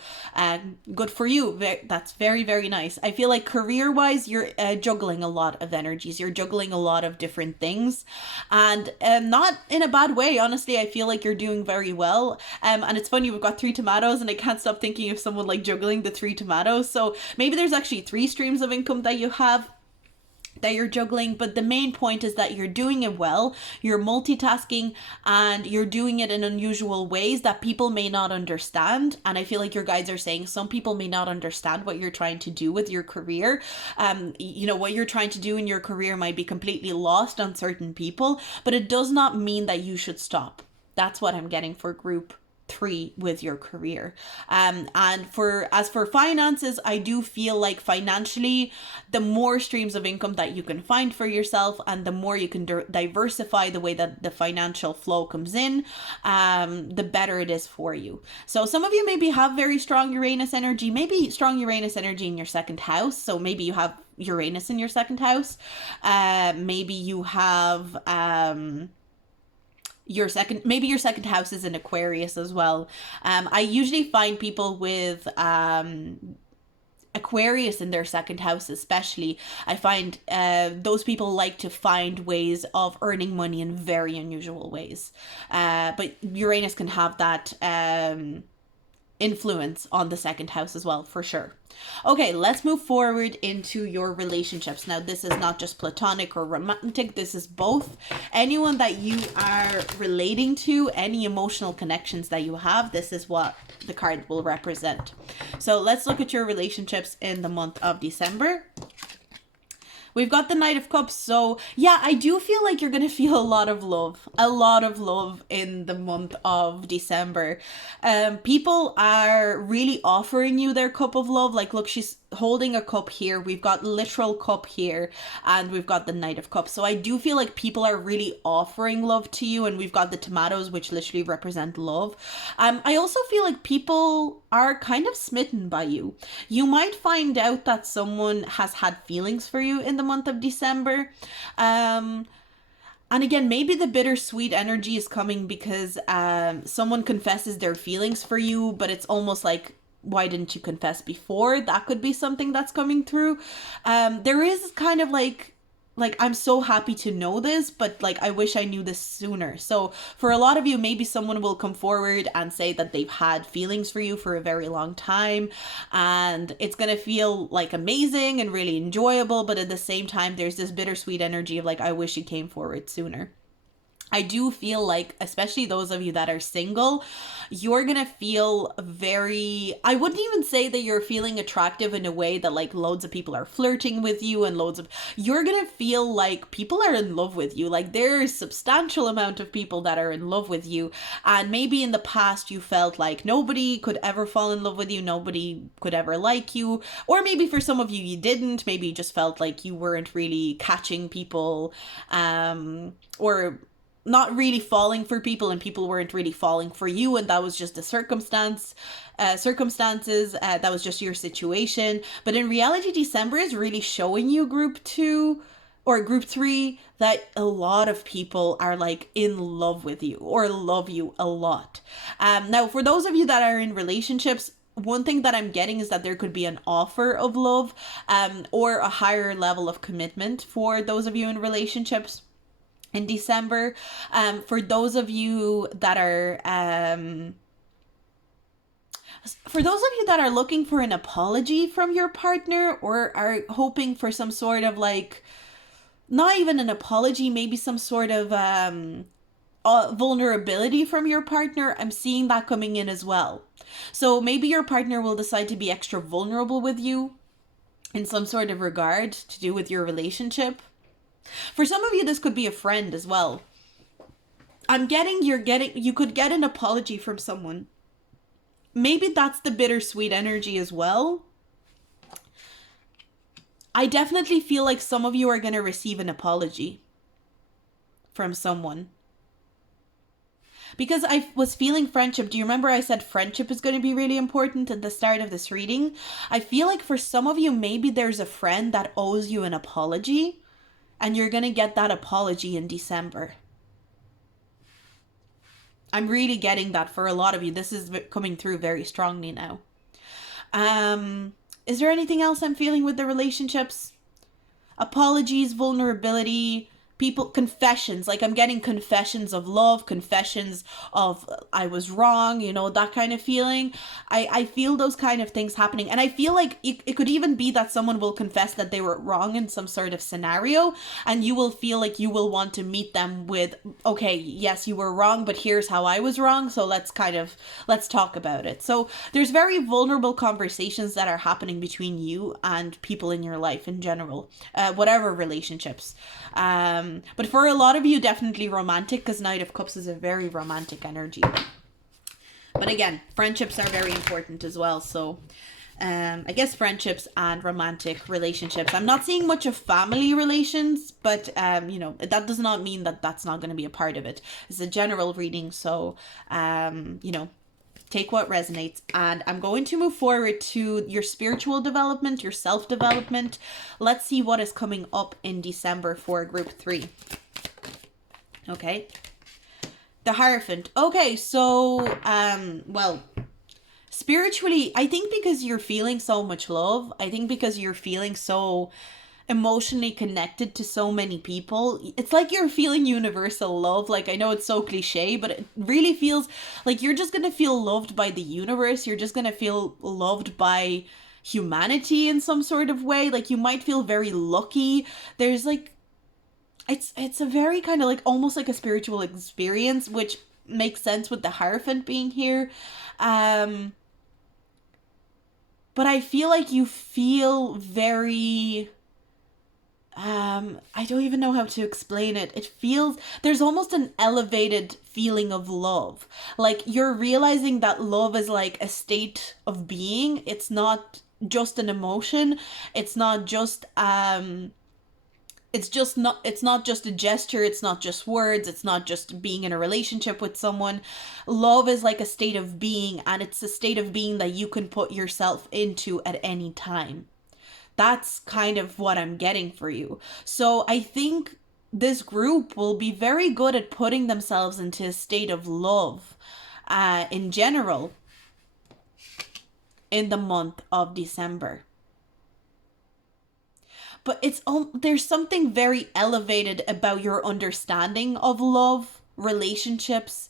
good for you. That's very, very nice. I feel like career-wise, you're juggling a lot of energies. You're juggling a lot of different things, and not in a bad way. Honestly, I feel like you're doing very well. And it's funny, we've got 3 tomatoes, and I can't stop thinking of someone like juggling the 3 tomatoes. So maybe there's actually 3 streams of income that you have that you're juggling, but the main point is that you're doing it well, you're multitasking, and you're doing it in unusual ways that people may not understand. And I feel like your guides are saying some people may not understand what you're trying to do with your career. What you're trying to do in your career might be completely lost on certain people, but it does not mean that you should stop. That's what I'm getting for group 3 with your career. And as for finances, I do feel like financially, the more streams of income that you can find for yourself and the more you can diversify the way that the financial flow comes in, the better it is for you. So some of you maybe have very strong Uranus energy, maybe strong Uranus energy in your 2nd house. So maybe you have Uranus in your 2nd house. Maybe you have your second house is in Aquarius as well. I usually find people with Aquarius in their 2nd house, especially, I find those people like to find ways of earning money in very unusual ways. But Uranus can have that influence on the 2nd house as well, for sure. Okay, let's move forward into your relationships. Now, this is not just platonic or romantic. This is both. Anyone that you are relating to, any emotional connections that you have, this is what the card will represent. So let's look at your relationships in the month of December. We've got the Knight of Cups. So yeah, I do feel like you're going to feel a lot of love in the month of December. People are really offering you their cup of love. Like, look, she's holding a cup here. We've got literal cup here, and we've got the Knight of Cups. So I do feel like people are really offering love to you, and we've got the tomatoes, which literally represent love. I also feel like people are kind of smitten by you. You might find out that someone has had feelings for you in the month of December. And again, maybe the bittersweet energy is coming because someone confesses their feelings for you, but it's almost like, why didn't you confess before? That could be something that's coming through. There is kind of like I'm so happy to know this, but like I wish I knew this sooner. So for a lot of you, maybe someone will come forward and say that they've had feelings for you for a very long time, and it's gonna feel like amazing and really enjoyable, but at the same time there's this bittersweet energy of like, I wish you came forward sooner. I do feel like, especially those of you that are single, you're gonna feel I wouldn't even say that you're feeling attractive in a way that like loads of people are flirting with you and you're gonna feel like people are in love with you. Like there's a substantial amount of people that are in love with you. And maybe in the past you felt like nobody could ever fall in love with you, nobody could ever like you. Or maybe for some of you, you didn't. Maybe you just felt like you weren't really catching people, or not really falling for people, and people weren't really falling for you, and that was just a circumstances, that was just your situation. But in reality, December is really showing you, group 2 or group 3, that a lot of people are like in love with you or love you a lot. Now, for those of you that are in relationships, one thing that I'm getting is that there could be an offer of love, or a higher level of commitment for those of you in relationships in December. For those of you that are, looking for an apology from your partner, or are hoping for some sort of like, not even an apology, maybe some sort of vulnerability from your partner, I'm seeing that coming in as well. So maybe your partner will decide to be extra vulnerable with you in some sort of regard to do with your relationship. For some of you, this could be a friend as well. You could get an apology from someone. Maybe that's the bittersweet energy as well. I definitely feel like some of you are going to receive an apology from someone. Because I was feeling friendship. Do you remember I said friendship is going to be really important at the start of this reading? I feel like for some of you, maybe there's a friend that owes you an apology, and you're going to get that apology in December. I'm really getting that for a lot of you. This is coming through very strongly now. Is there anything else I'm feeling with the relationships? Apologies, vulnerability, people, confessions. Like, I'm getting confessions of love, confessions of I was wrong, that kind of feeling. I feel those kind of things happening. And I feel like it could even be that someone will confess that they were wrong in some sort of scenario, and you will feel like you will want to meet them with, okay, yes, you were wrong, but here's how I was wrong, so let's talk about it. So there's very vulnerable conversations that are happening between you and people in your life in general, whatever relationships. But for a lot of you, definitely romantic, because Knight of Cups is a very romantic energy. But again, friendships are very important as well. So I guess friendships and romantic relationships. I'm not seeing much of family relations, but that does not mean that that's not going to be a part of it. It's a general reading, so take what resonates. And I'm going to move forward to your spiritual development, your self-development. Let's see what is coming up in December for group 3. Okay. The Hierophant. Okay, so, spiritually, I think because you're feeling so much love, I think because you're feeling so emotionally connected to so many people, it's like you're feeling universal love. Like, I know it's so cliche, but it really feels like you're just gonna feel loved by the universe. You're just gonna feel loved by humanity in some sort of way. Like, you might feel very lucky. There's like, it's a very kind of like almost like a spiritual experience, which makes sense with the Hierophant being here. But I feel like you feel very, I don't even know how to explain it. It feels, there's almost an elevated feeling of love. Like, you're realizing that love is like a state of being. It's not just an emotion. It's not just, it's not just a gesture. It's not just words. It's not just being in a relationship with someone. Love is like a state of being, and it's a state of being that you can put yourself into at any time. That's kind of what I'm getting for you. So I think this group will be very good at putting themselves into a state of love in general in the month of December. But there's something very elevated about your understanding of love, relationships,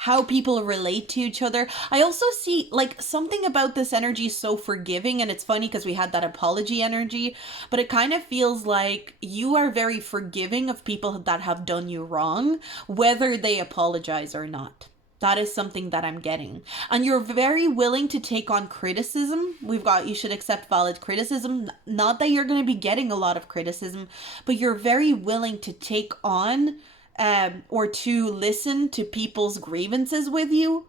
how people relate to each other. I also see like something about this energy is so forgiving, and it's funny because we had that apology energy, but it kind of feels like you are very forgiving of people that have done you wrong, whether they apologize or not. That is something that I'm getting. And you're very willing to take on criticism. You should accept valid criticism. Not that you're going to be getting a lot of criticism, but you're very willing to take on or to listen to people's grievances with you.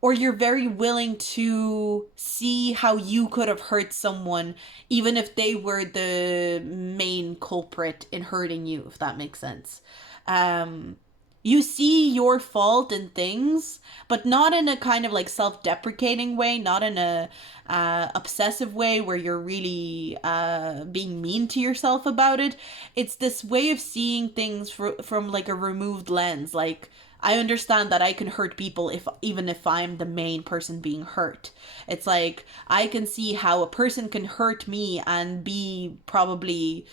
Or you're very willing to see how you could have hurt someone, even if they were the main culprit in hurting you, if that makes sense. you see your fault in things, but not in a kind of like self-deprecating way, not in a obsessive way where you're really being mean to yourself about it. It's this way of seeing things from like a removed lens. Like, I understand that I can hurt people if even if I'm the main person being hurt. It's like I can see how a person can hurt me and be probably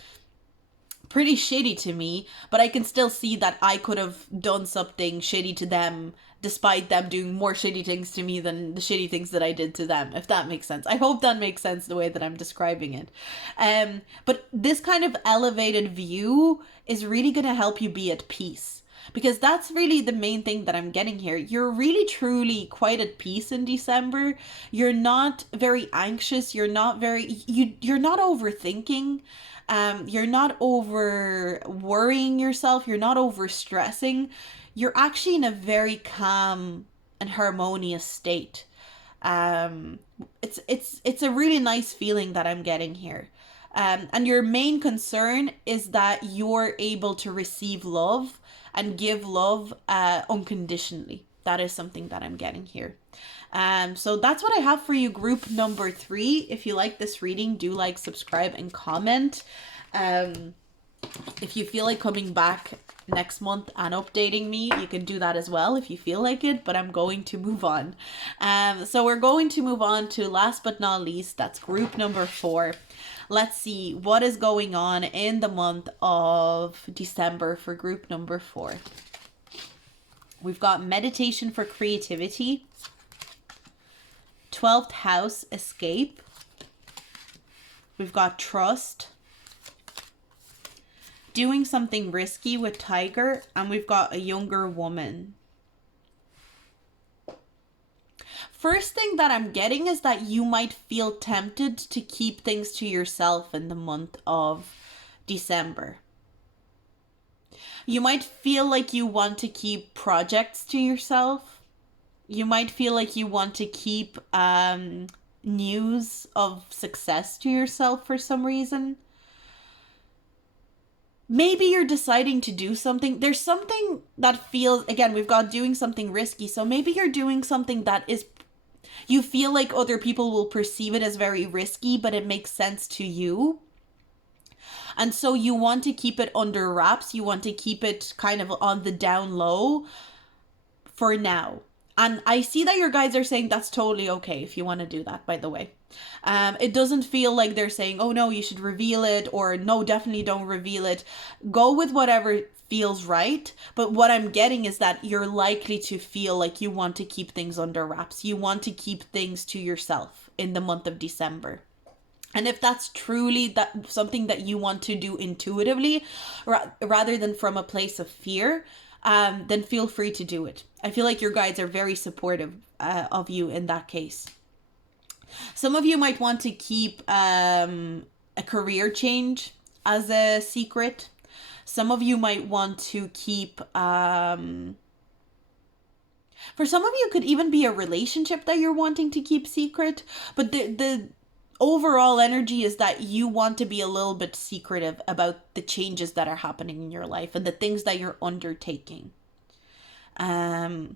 pretty shitty to me, but I can still see that I could have done something shitty to them despite them doing more shitty things to me than the shitty things that I did to them, if that makes sense. I hope that makes sense the way that I'm describing it. But this kind of elevated view is really going to help you be at peace. Because that's really the main thing that I'm getting here. You're really truly quite at peace in December. You're not very anxious. You're not you're not overthinking. You're not over worrying yourself. You're not over stressing. You're actually in a very calm and harmonious state. It's a really nice feeling that I'm getting here. And your main concern is that you're able to receive love and give love unconditionally. That is something that I'm getting here. So that's what I have for you, group number 3. If you like this reading, do like, subscribe, and comment. If you feel like coming back next month and updating me, you can do that as well if you feel like it, but I'm going to move on. So we're going to move on to last but not least, that's group number 4. Let's see what is going on in the month of December for group number 4. We've got meditation for creativity, 12th house, escape. We've got trust, doing something risky with tiger, and we've got a younger woman. First thing that I'm getting is that you might feel tempted to keep things to yourself in the month of December. You might feel like you want to keep projects to yourself. You might feel like you want to keep news of success to yourself for some reason. Maybe you're deciding to do something. There's something that feels, again, we've got doing something risky. So maybe you're doing something that is, you feel like other people will perceive it as very risky, but it makes sense to you. And so you want to keep it under wraps. You want to keep it kind of on the down low for now. And I see that your guides are saying that's totally okay if you want to do that, by the way. It doesn't feel like they're saying, oh no, you should reveal it, or no, definitely don't reveal it. Go with whatever feels right. But what I'm getting is that you're likely to feel like you want to keep things under wraps. You want to keep things to yourself in the month of December. And if that's truly that something that you want to do intuitively, rather than from a place of fear, then feel free to do it. I feel like your guides are very supportive of you in that case. Some of you might want to keep a career change as a secret. Some of you might want to keep... for some of you, it could even be a relationship that you're wanting to keep secret. But the overall energy is that you want to be a little bit secretive about the changes that are happening in your life and the things that you're undertaking. I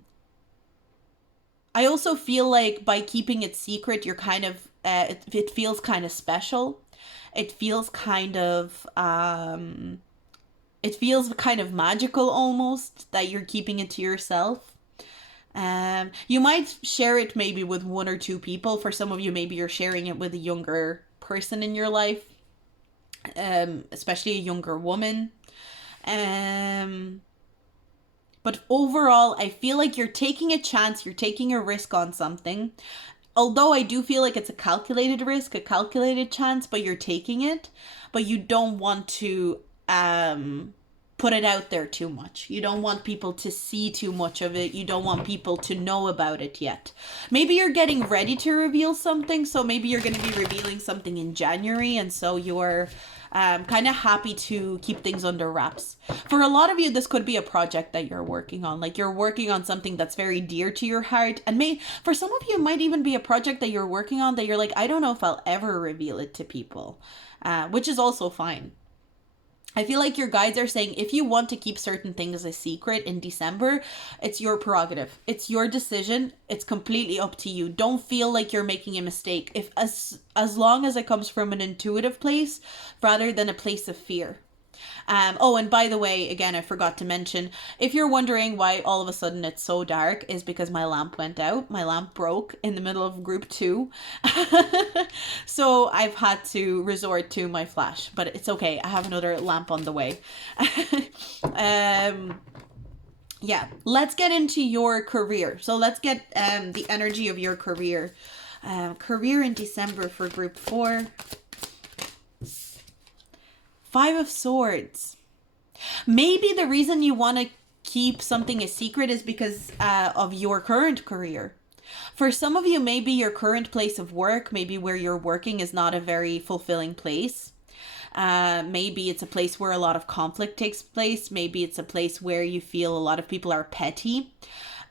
also feel like by keeping it secret, you're kind of, it feels kind of special. It feels kind of, magical almost that you're keeping it to yourself. You might share it maybe with 1 or 2 people. For some of you, maybe you're sharing it with a younger person in your life, especially a younger woman. But overall, I feel like you're taking a chance, you're taking a risk on something. Although I do feel like it's a calculated risk, a calculated chance, but you're taking it. But you don't want to put it out there too much. You don't want people to see too much of it. You don't want people to know about it yet. Maybe you're getting ready to reveal something. So maybe you're going to be revealing something in January. And so you're kind of happy to keep things under wraps. For a lot of you, this could be a project that you're working on. Like you're working on something that's very dear to your heart. And for some of you, it might even be a project that you're working on that you're like, I don't know if I'll ever reveal it to people, which is also fine. I feel like your guides are saying if you want to keep certain things a secret in December, it's your prerogative. It's your decision. It's completely up to you. Don't feel like you're making a mistake. If as long as it comes from an intuitive place rather than a place of fear. Oh, and by the way, again, I forgot to mention, if you're wondering why all of a sudden it's so dark, is because my lamp went out. My lamp broke in the middle of group 2. So I've had to resort to my flash, but it's okay. I have another lamp on the way. Yeah, let's get into your career. So let's get the energy of your career. Career in December for group 4. 5 of Swords. Maybe the reason you want to keep something a secret is because of your current career. For some of you, maybe your current place of work, maybe where you're working, is not a very fulfilling place. Maybe it's a place where a lot of conflict takes place. Maybe it's a place where you feel a lot of people are petty.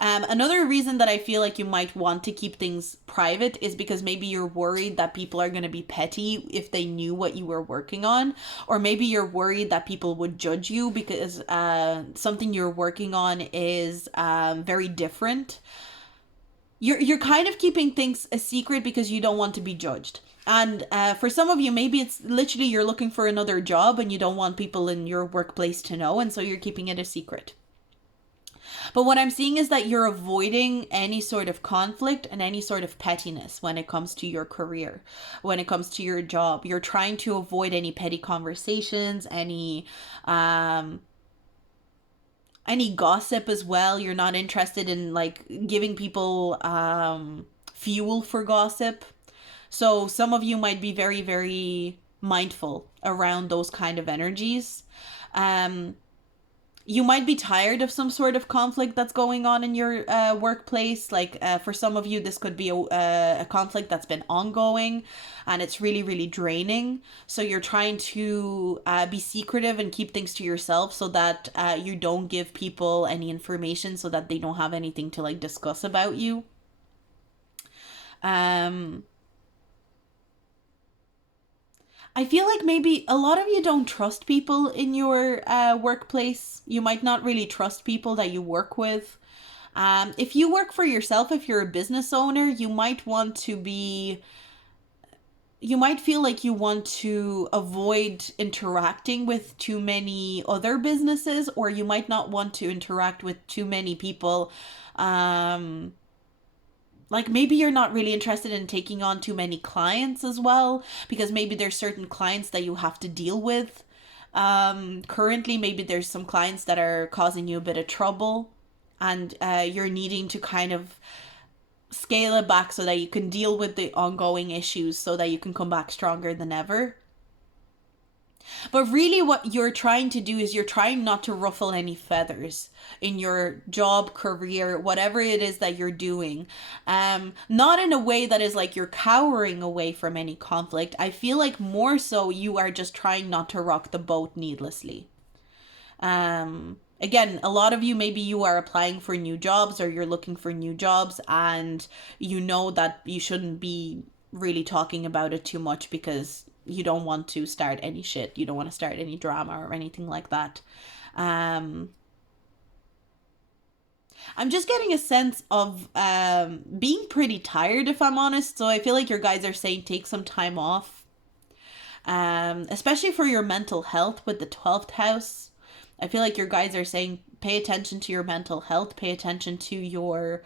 Another reason that I feel like you might want to keep things private is because maybe you're worried that people are going to be petty if they knew what you were working on. Or maybe you're worried that people would judge you because something you're working on is very different. You're kind of keeping things a secret because you don't want to be judged. And for some of you, maybe it's literally you're looking for another job and you don't want people in your workplace to know, and so you're keeping it a secret. But what I'm seeing is that you're avoiding any sort of conflict and any sort of pettiness when it comes to your career, when it comes to your job. You're trying to avoid any petty conversations, any gossip as well. You're not interested in like giving people fuel for gossip. So some of you might be very, very mindful around those kind of energies. You might be tired of some sort of conflict that's going on in your workplace. Like for some of you, this could be a conflict that's been ongoing and it's really, really draining. So you're trying to be secretive and keep things to yourself so that you don't give people any information, so that they don't have anything to like discuss about you. I feel like maybe a lot of you don't trust people in your workplace. You might not really trust people that you work with. If you work for yourself, if you're a business owner, you might want to be. You might feel like you want to avoid interacting with too many other businesses, or you might not want to interact with too many people. Like maybe you're not really interested in taking on too many clients as well, because maybe there's certain clients that you have to deal with. Currently, maybe there's some clients that are causing you a bit of trouble, and you're needing to kind of scale it back so that you can deal with the ongoing issues so that you can come back stronger than ever. But really what you're trying to do is you're trying not to ruffle any feathers in your job, career, whatever it is that you're doing. Not in a way that is like you're cowering away from any conflict. I feel like more so you are just trying not to rock the boat needlessly. Again, a lot of you, maybe you are applying for new jobs or you're looking for new jobs, and you know that you shouldn't be really talking about it too much because you don't want to start any shit. You don't want to start any drama or anything like that. I'm just getting a sense of being pretty tired, if I'm honest. So I feel like your guides are saying take some time off, especially for your mental health with the 12th house. I feel like your guides are saying pay attention to your mental health, pay attention to your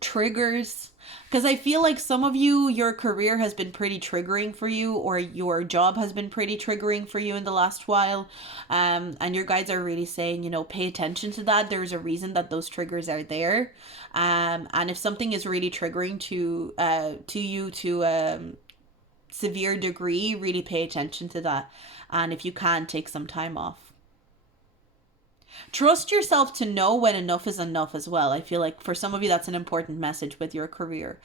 triggers. Because I feel like some of you, your career has been pretty triggering for you, or your job has been pretty triggering for you in the last while. And your guides are really saying, you know, pay attention to that. There's a reason that those triggers are there. And if something is really triggering to you to severe degree, really pay attention to that. And if you can, take some time off. Trust yourself to know when enough is enough as well. I feel like for some of you, that's an important message with your career.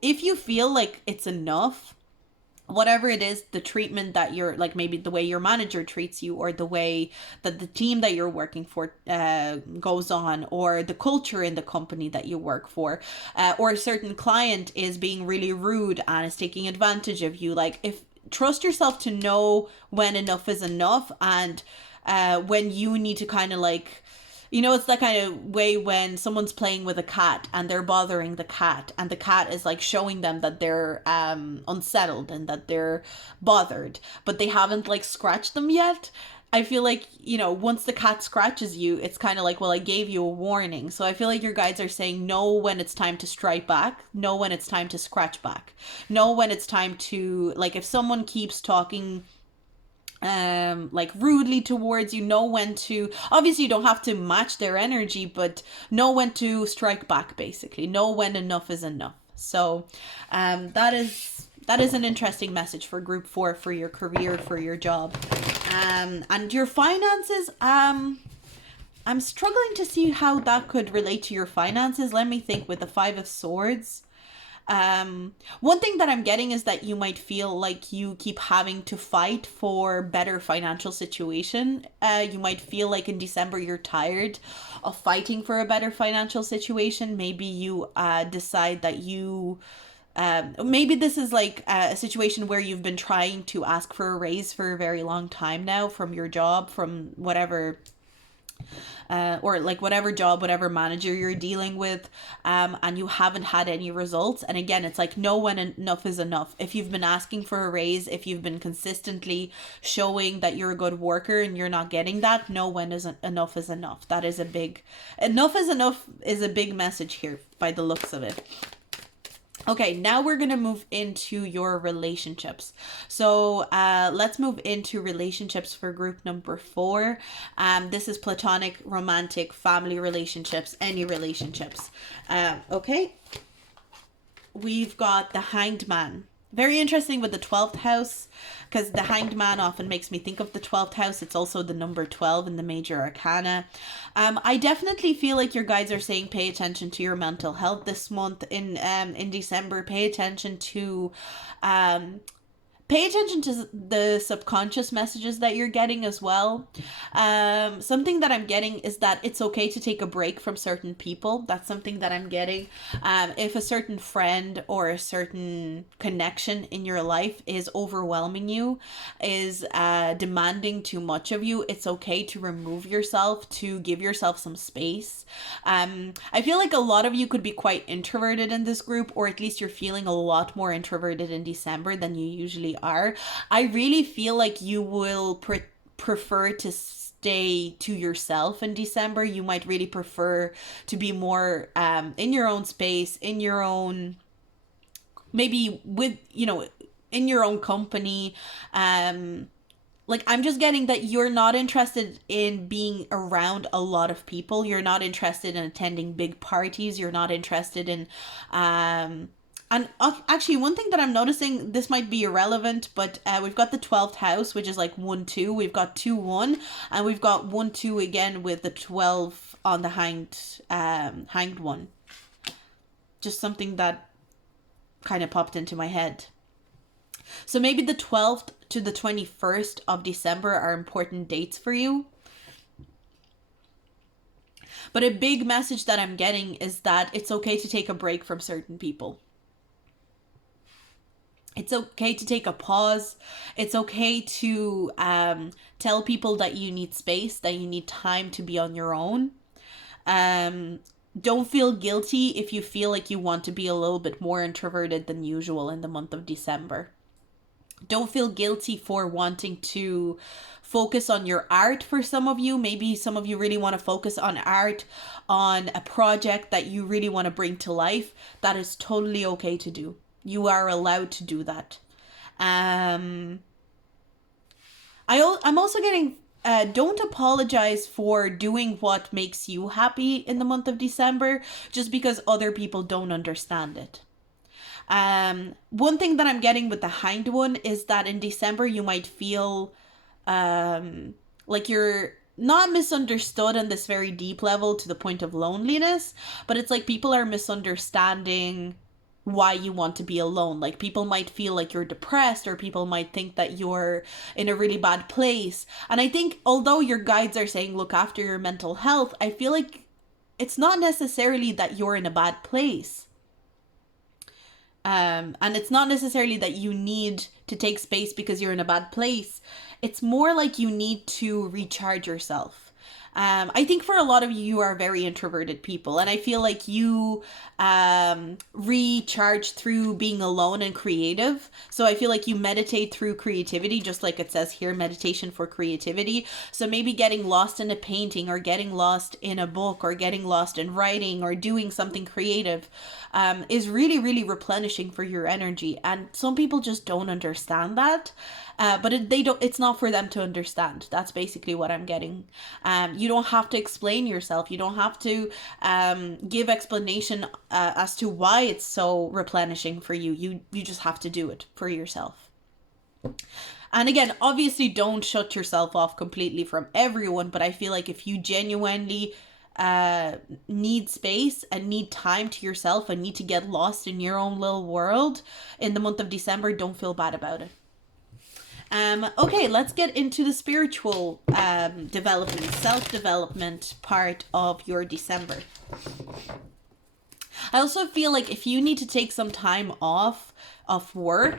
If you feel like it's enough, whatever it is, the treatment that you're, like maybe the way your manager treats you, or the way that the team that you're working for goes on, or the culture in the company that you work for, or a certain client is being really rude and is taking advantage of you. Like if trust yourself to know when enough is enough, and when you need to kind of like, it's that kind of way when someone's playing with a cat and they're bothering the cat, and the cat is like showing them that they're unsettled and that they're bothered, but they haven't like scratched them yet. I feel like, once the cat scratches you, it's kind of like, well, I gave you a warning. So I feel like your guides are saying, know when it's time to strike back, know when it's time to scratch back, know when it's time to, like, if someone keeps talking like rudely towards you, know when to, obviously you don't have to match their energy, but know when to strike back, basically know when enough is enough. So that is an interesting message for group 4, for your career, for your job, and your finances. I'm struggling to see how that could relate to your finances. Let me think. With the 5 of Swords, one thing that I'm getting is that you might feel like you keep having to fight for better financial situation. You might feel like in December you're tired of fighting for a better financial situation. Maybe you decide that you maybe this is like a situation where you've been trying to ask for a raise for a very long time now, from your job, from whatever or like whatever job, whatever manager you're dealing with, and you haven't had any results. And again, it's like, know when enough is enough. If you've been asking for a raise, if you've been consistently showing that you're a good worker and you're not getting that, know when enough is enough. That is a big, enough is enough is a big message here by the looks of it. Okay, now we're going to move into your relationships. So let's move into relationships for group number 4. This is platonic, romantic, family relationships, any relationships. Okay, we've got the Hanged Man. Very interesting with the 12th house, because the Hanged Man often makes me think of the 12th house. It's also the number 12 in the major arcana. I definitely feel like your guides are saying pay attention to your mental health this month in December. Pay attention to the subconscious messages that you're getting as well. Something that I'm getting is that it's okay to take a break from certain people. That's something that I'm getting. If a certain friend or a certain connection in your life is overwhelming you, is demanding too much of you, it's okay to remove yourself, to give yourself some space. I feel like a lot of you could be quite introverted in this group, or at least you're feeling a lot more introverted in December than you usually are. I really feel like you will prefer to stay to yourself in December. You might really prefer to be more in your own space, in your own, maybe with, in your own company. Like, I'm just getting that you're not interested in being around a lot of people. You're not interested in attending big parties. You're not interested in and actually, one thing that I'm noticing, this might be irrelevant, but we've got the 12th house, which is like 1-2. We've got 2-1, and we've got 1-2 again with the 12 on the hanged one. Just something that kind of popped into my head. So maybe the 12th to the 21st of December are important dates for you. But a big message that I'm getting is that it's okay to take a break from certain people. It's okay to take a pause. It's okay to tell people that you need space, that you need time to be on your own. Don't feel guilty if you feel like you want to be a little bit more introverted than usual in the month of December. Don't feel guilty for wanting to focus on your art. For some of you, maybe some of you really want to focus on art, on a project that you really want to bring to life. That is totally okay to do. You are allowed to do that. I'm also getting, don't apologize for doing what makes you happy in the month of December just because other people don't understand it. One thing that I'm getting with the Hanged one is that in December you might feel like you're not misunderstood on this very deep level to the point of loneliness, but it's like people are misunderstanding why you want to be alone. Like, people might feel like you're depressed, or people might think that you're in a really bad place. And I think although your guides are saying look after your mental health, I feel like it's not necessarily that you're in a bad place. And it's not necessarily that you need to take space because you're in a bad place. It's more like you need to recharge yourself. I think for a lot of you, you are very introverted people, and I feel like you recharge through being alone and creative. So I feel like you meditate through creativity, just like it says here, meditation for creativity. So maybe getting lost in a painting, or getting lost in a book, or getting lost in writing, or doing something creative is really, really replenishing for your energy. And some people just don't understand that. But they don't. It's not for them to understand. That's basically what I'm getting. You don't have to explain yourself. You don't have to give explanation as to why it's so replenishing for you. You just have to do it for yourself. And again, obviously, don't shut yourself off completely from everyone. But I feel like if you genuinely need space and need time to yourself and need to get lost in your own little world in the month of December, don't feel bad about it. Okay, let's get into the spiritual development, self-development part of your December. I also feel like if you need to take some time off of work,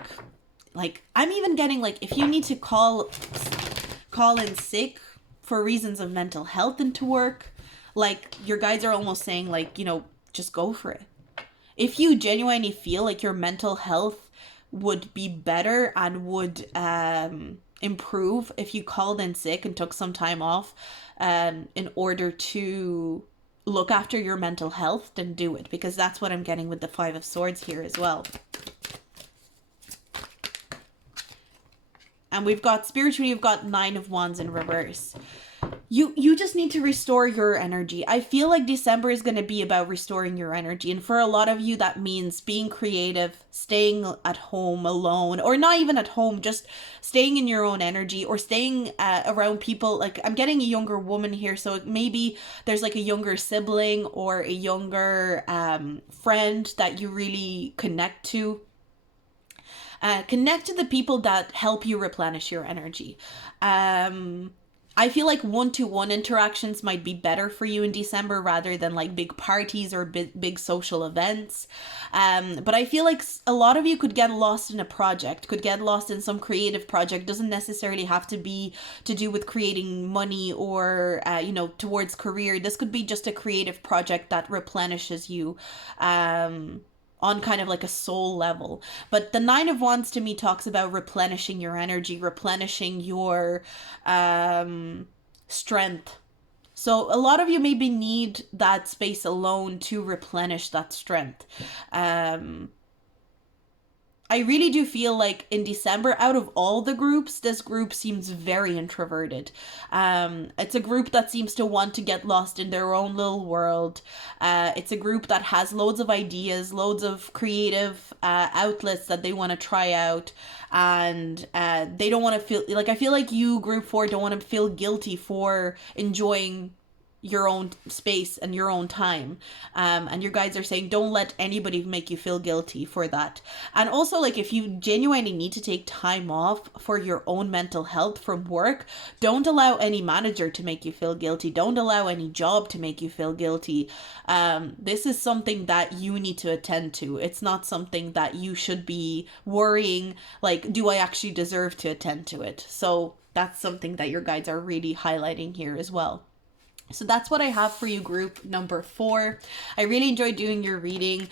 like I'm even getting like if you need to call in sick for reasons of mental health into work, like your guides are almost saying like, just go for it. If you genuinely feel like your mental health would be better and would improve if you called in sick and took some time off in order to look after your mental health, then do it, because that's what I'm getting with the 5 of Swords here as well. And we've got spiritually, we've got 9 of Wands in reverse. You just need to restore your energy. I feel like December is going to be about restoring your energy. And for a lot of you, that means being creative, staying at home alone, or not even at home, just staying in your own energy, or staying around people. Like I'm getting a younger woman here. So maybe there's like a younger sibling or a younger friend that you really connect to. Connect to the people that help you replenish your energy. I feel like one-to-one interactions might be better for you in December rather than like big parties or big social events. But I feel like a lot of you could get lost in a project, could get lost in some creative project. Doesn't necessarily have to be to do with creating money or, towards career. This could be just a creative project that replenishes you. On kind of like a soul level. But the 9 of Wands to me talks about replenishing your energy, replenishing your strength. So a lot of you maybe need that space alone to replenish that strength. I really do feel like in December, out of all the groups, this group seems very introverted. It's a group that seems to want to get lost in their own little world. It's a group that has loads of ideas, loads of creative outlets that they want to try out. And they don't want to feel, like I feel like you, group 4, don't want to feel guilty for enjoying your own space and your own time, and your guides are saying don't let anybody make you feel guilty for that. And also, like, if you genuinely need to take time off for your own mental health from work, don't allow any manager to make you feel guilty, don't allow any job to make you feel guilty. This is something that you need to attend to. It's not something that you should be worrying like, do I actually deserve to attend to it? So that's something that your guides are really highlighting here as well. So that's what I have for you, group number 4. I really enjoyed doing your reading.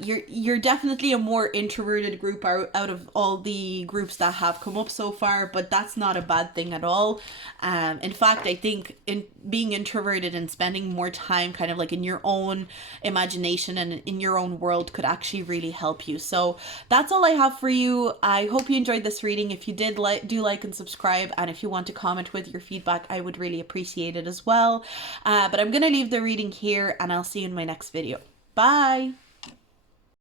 You're definitely a more introverted group out of all the groups that have come up so far, but that's not a bad thing at all. In fact, I think in being introverted and spending more time kind of like in your own imagination and in your own world could actually really help you. So that's all I have for you. I hope you enjoyed this reading. If you did, do like and subscribe, and if you want to comment with your feedback, I would really appreciate it as well. But I'm gonna leave the reading here, and I'll see you in my next video. Bye!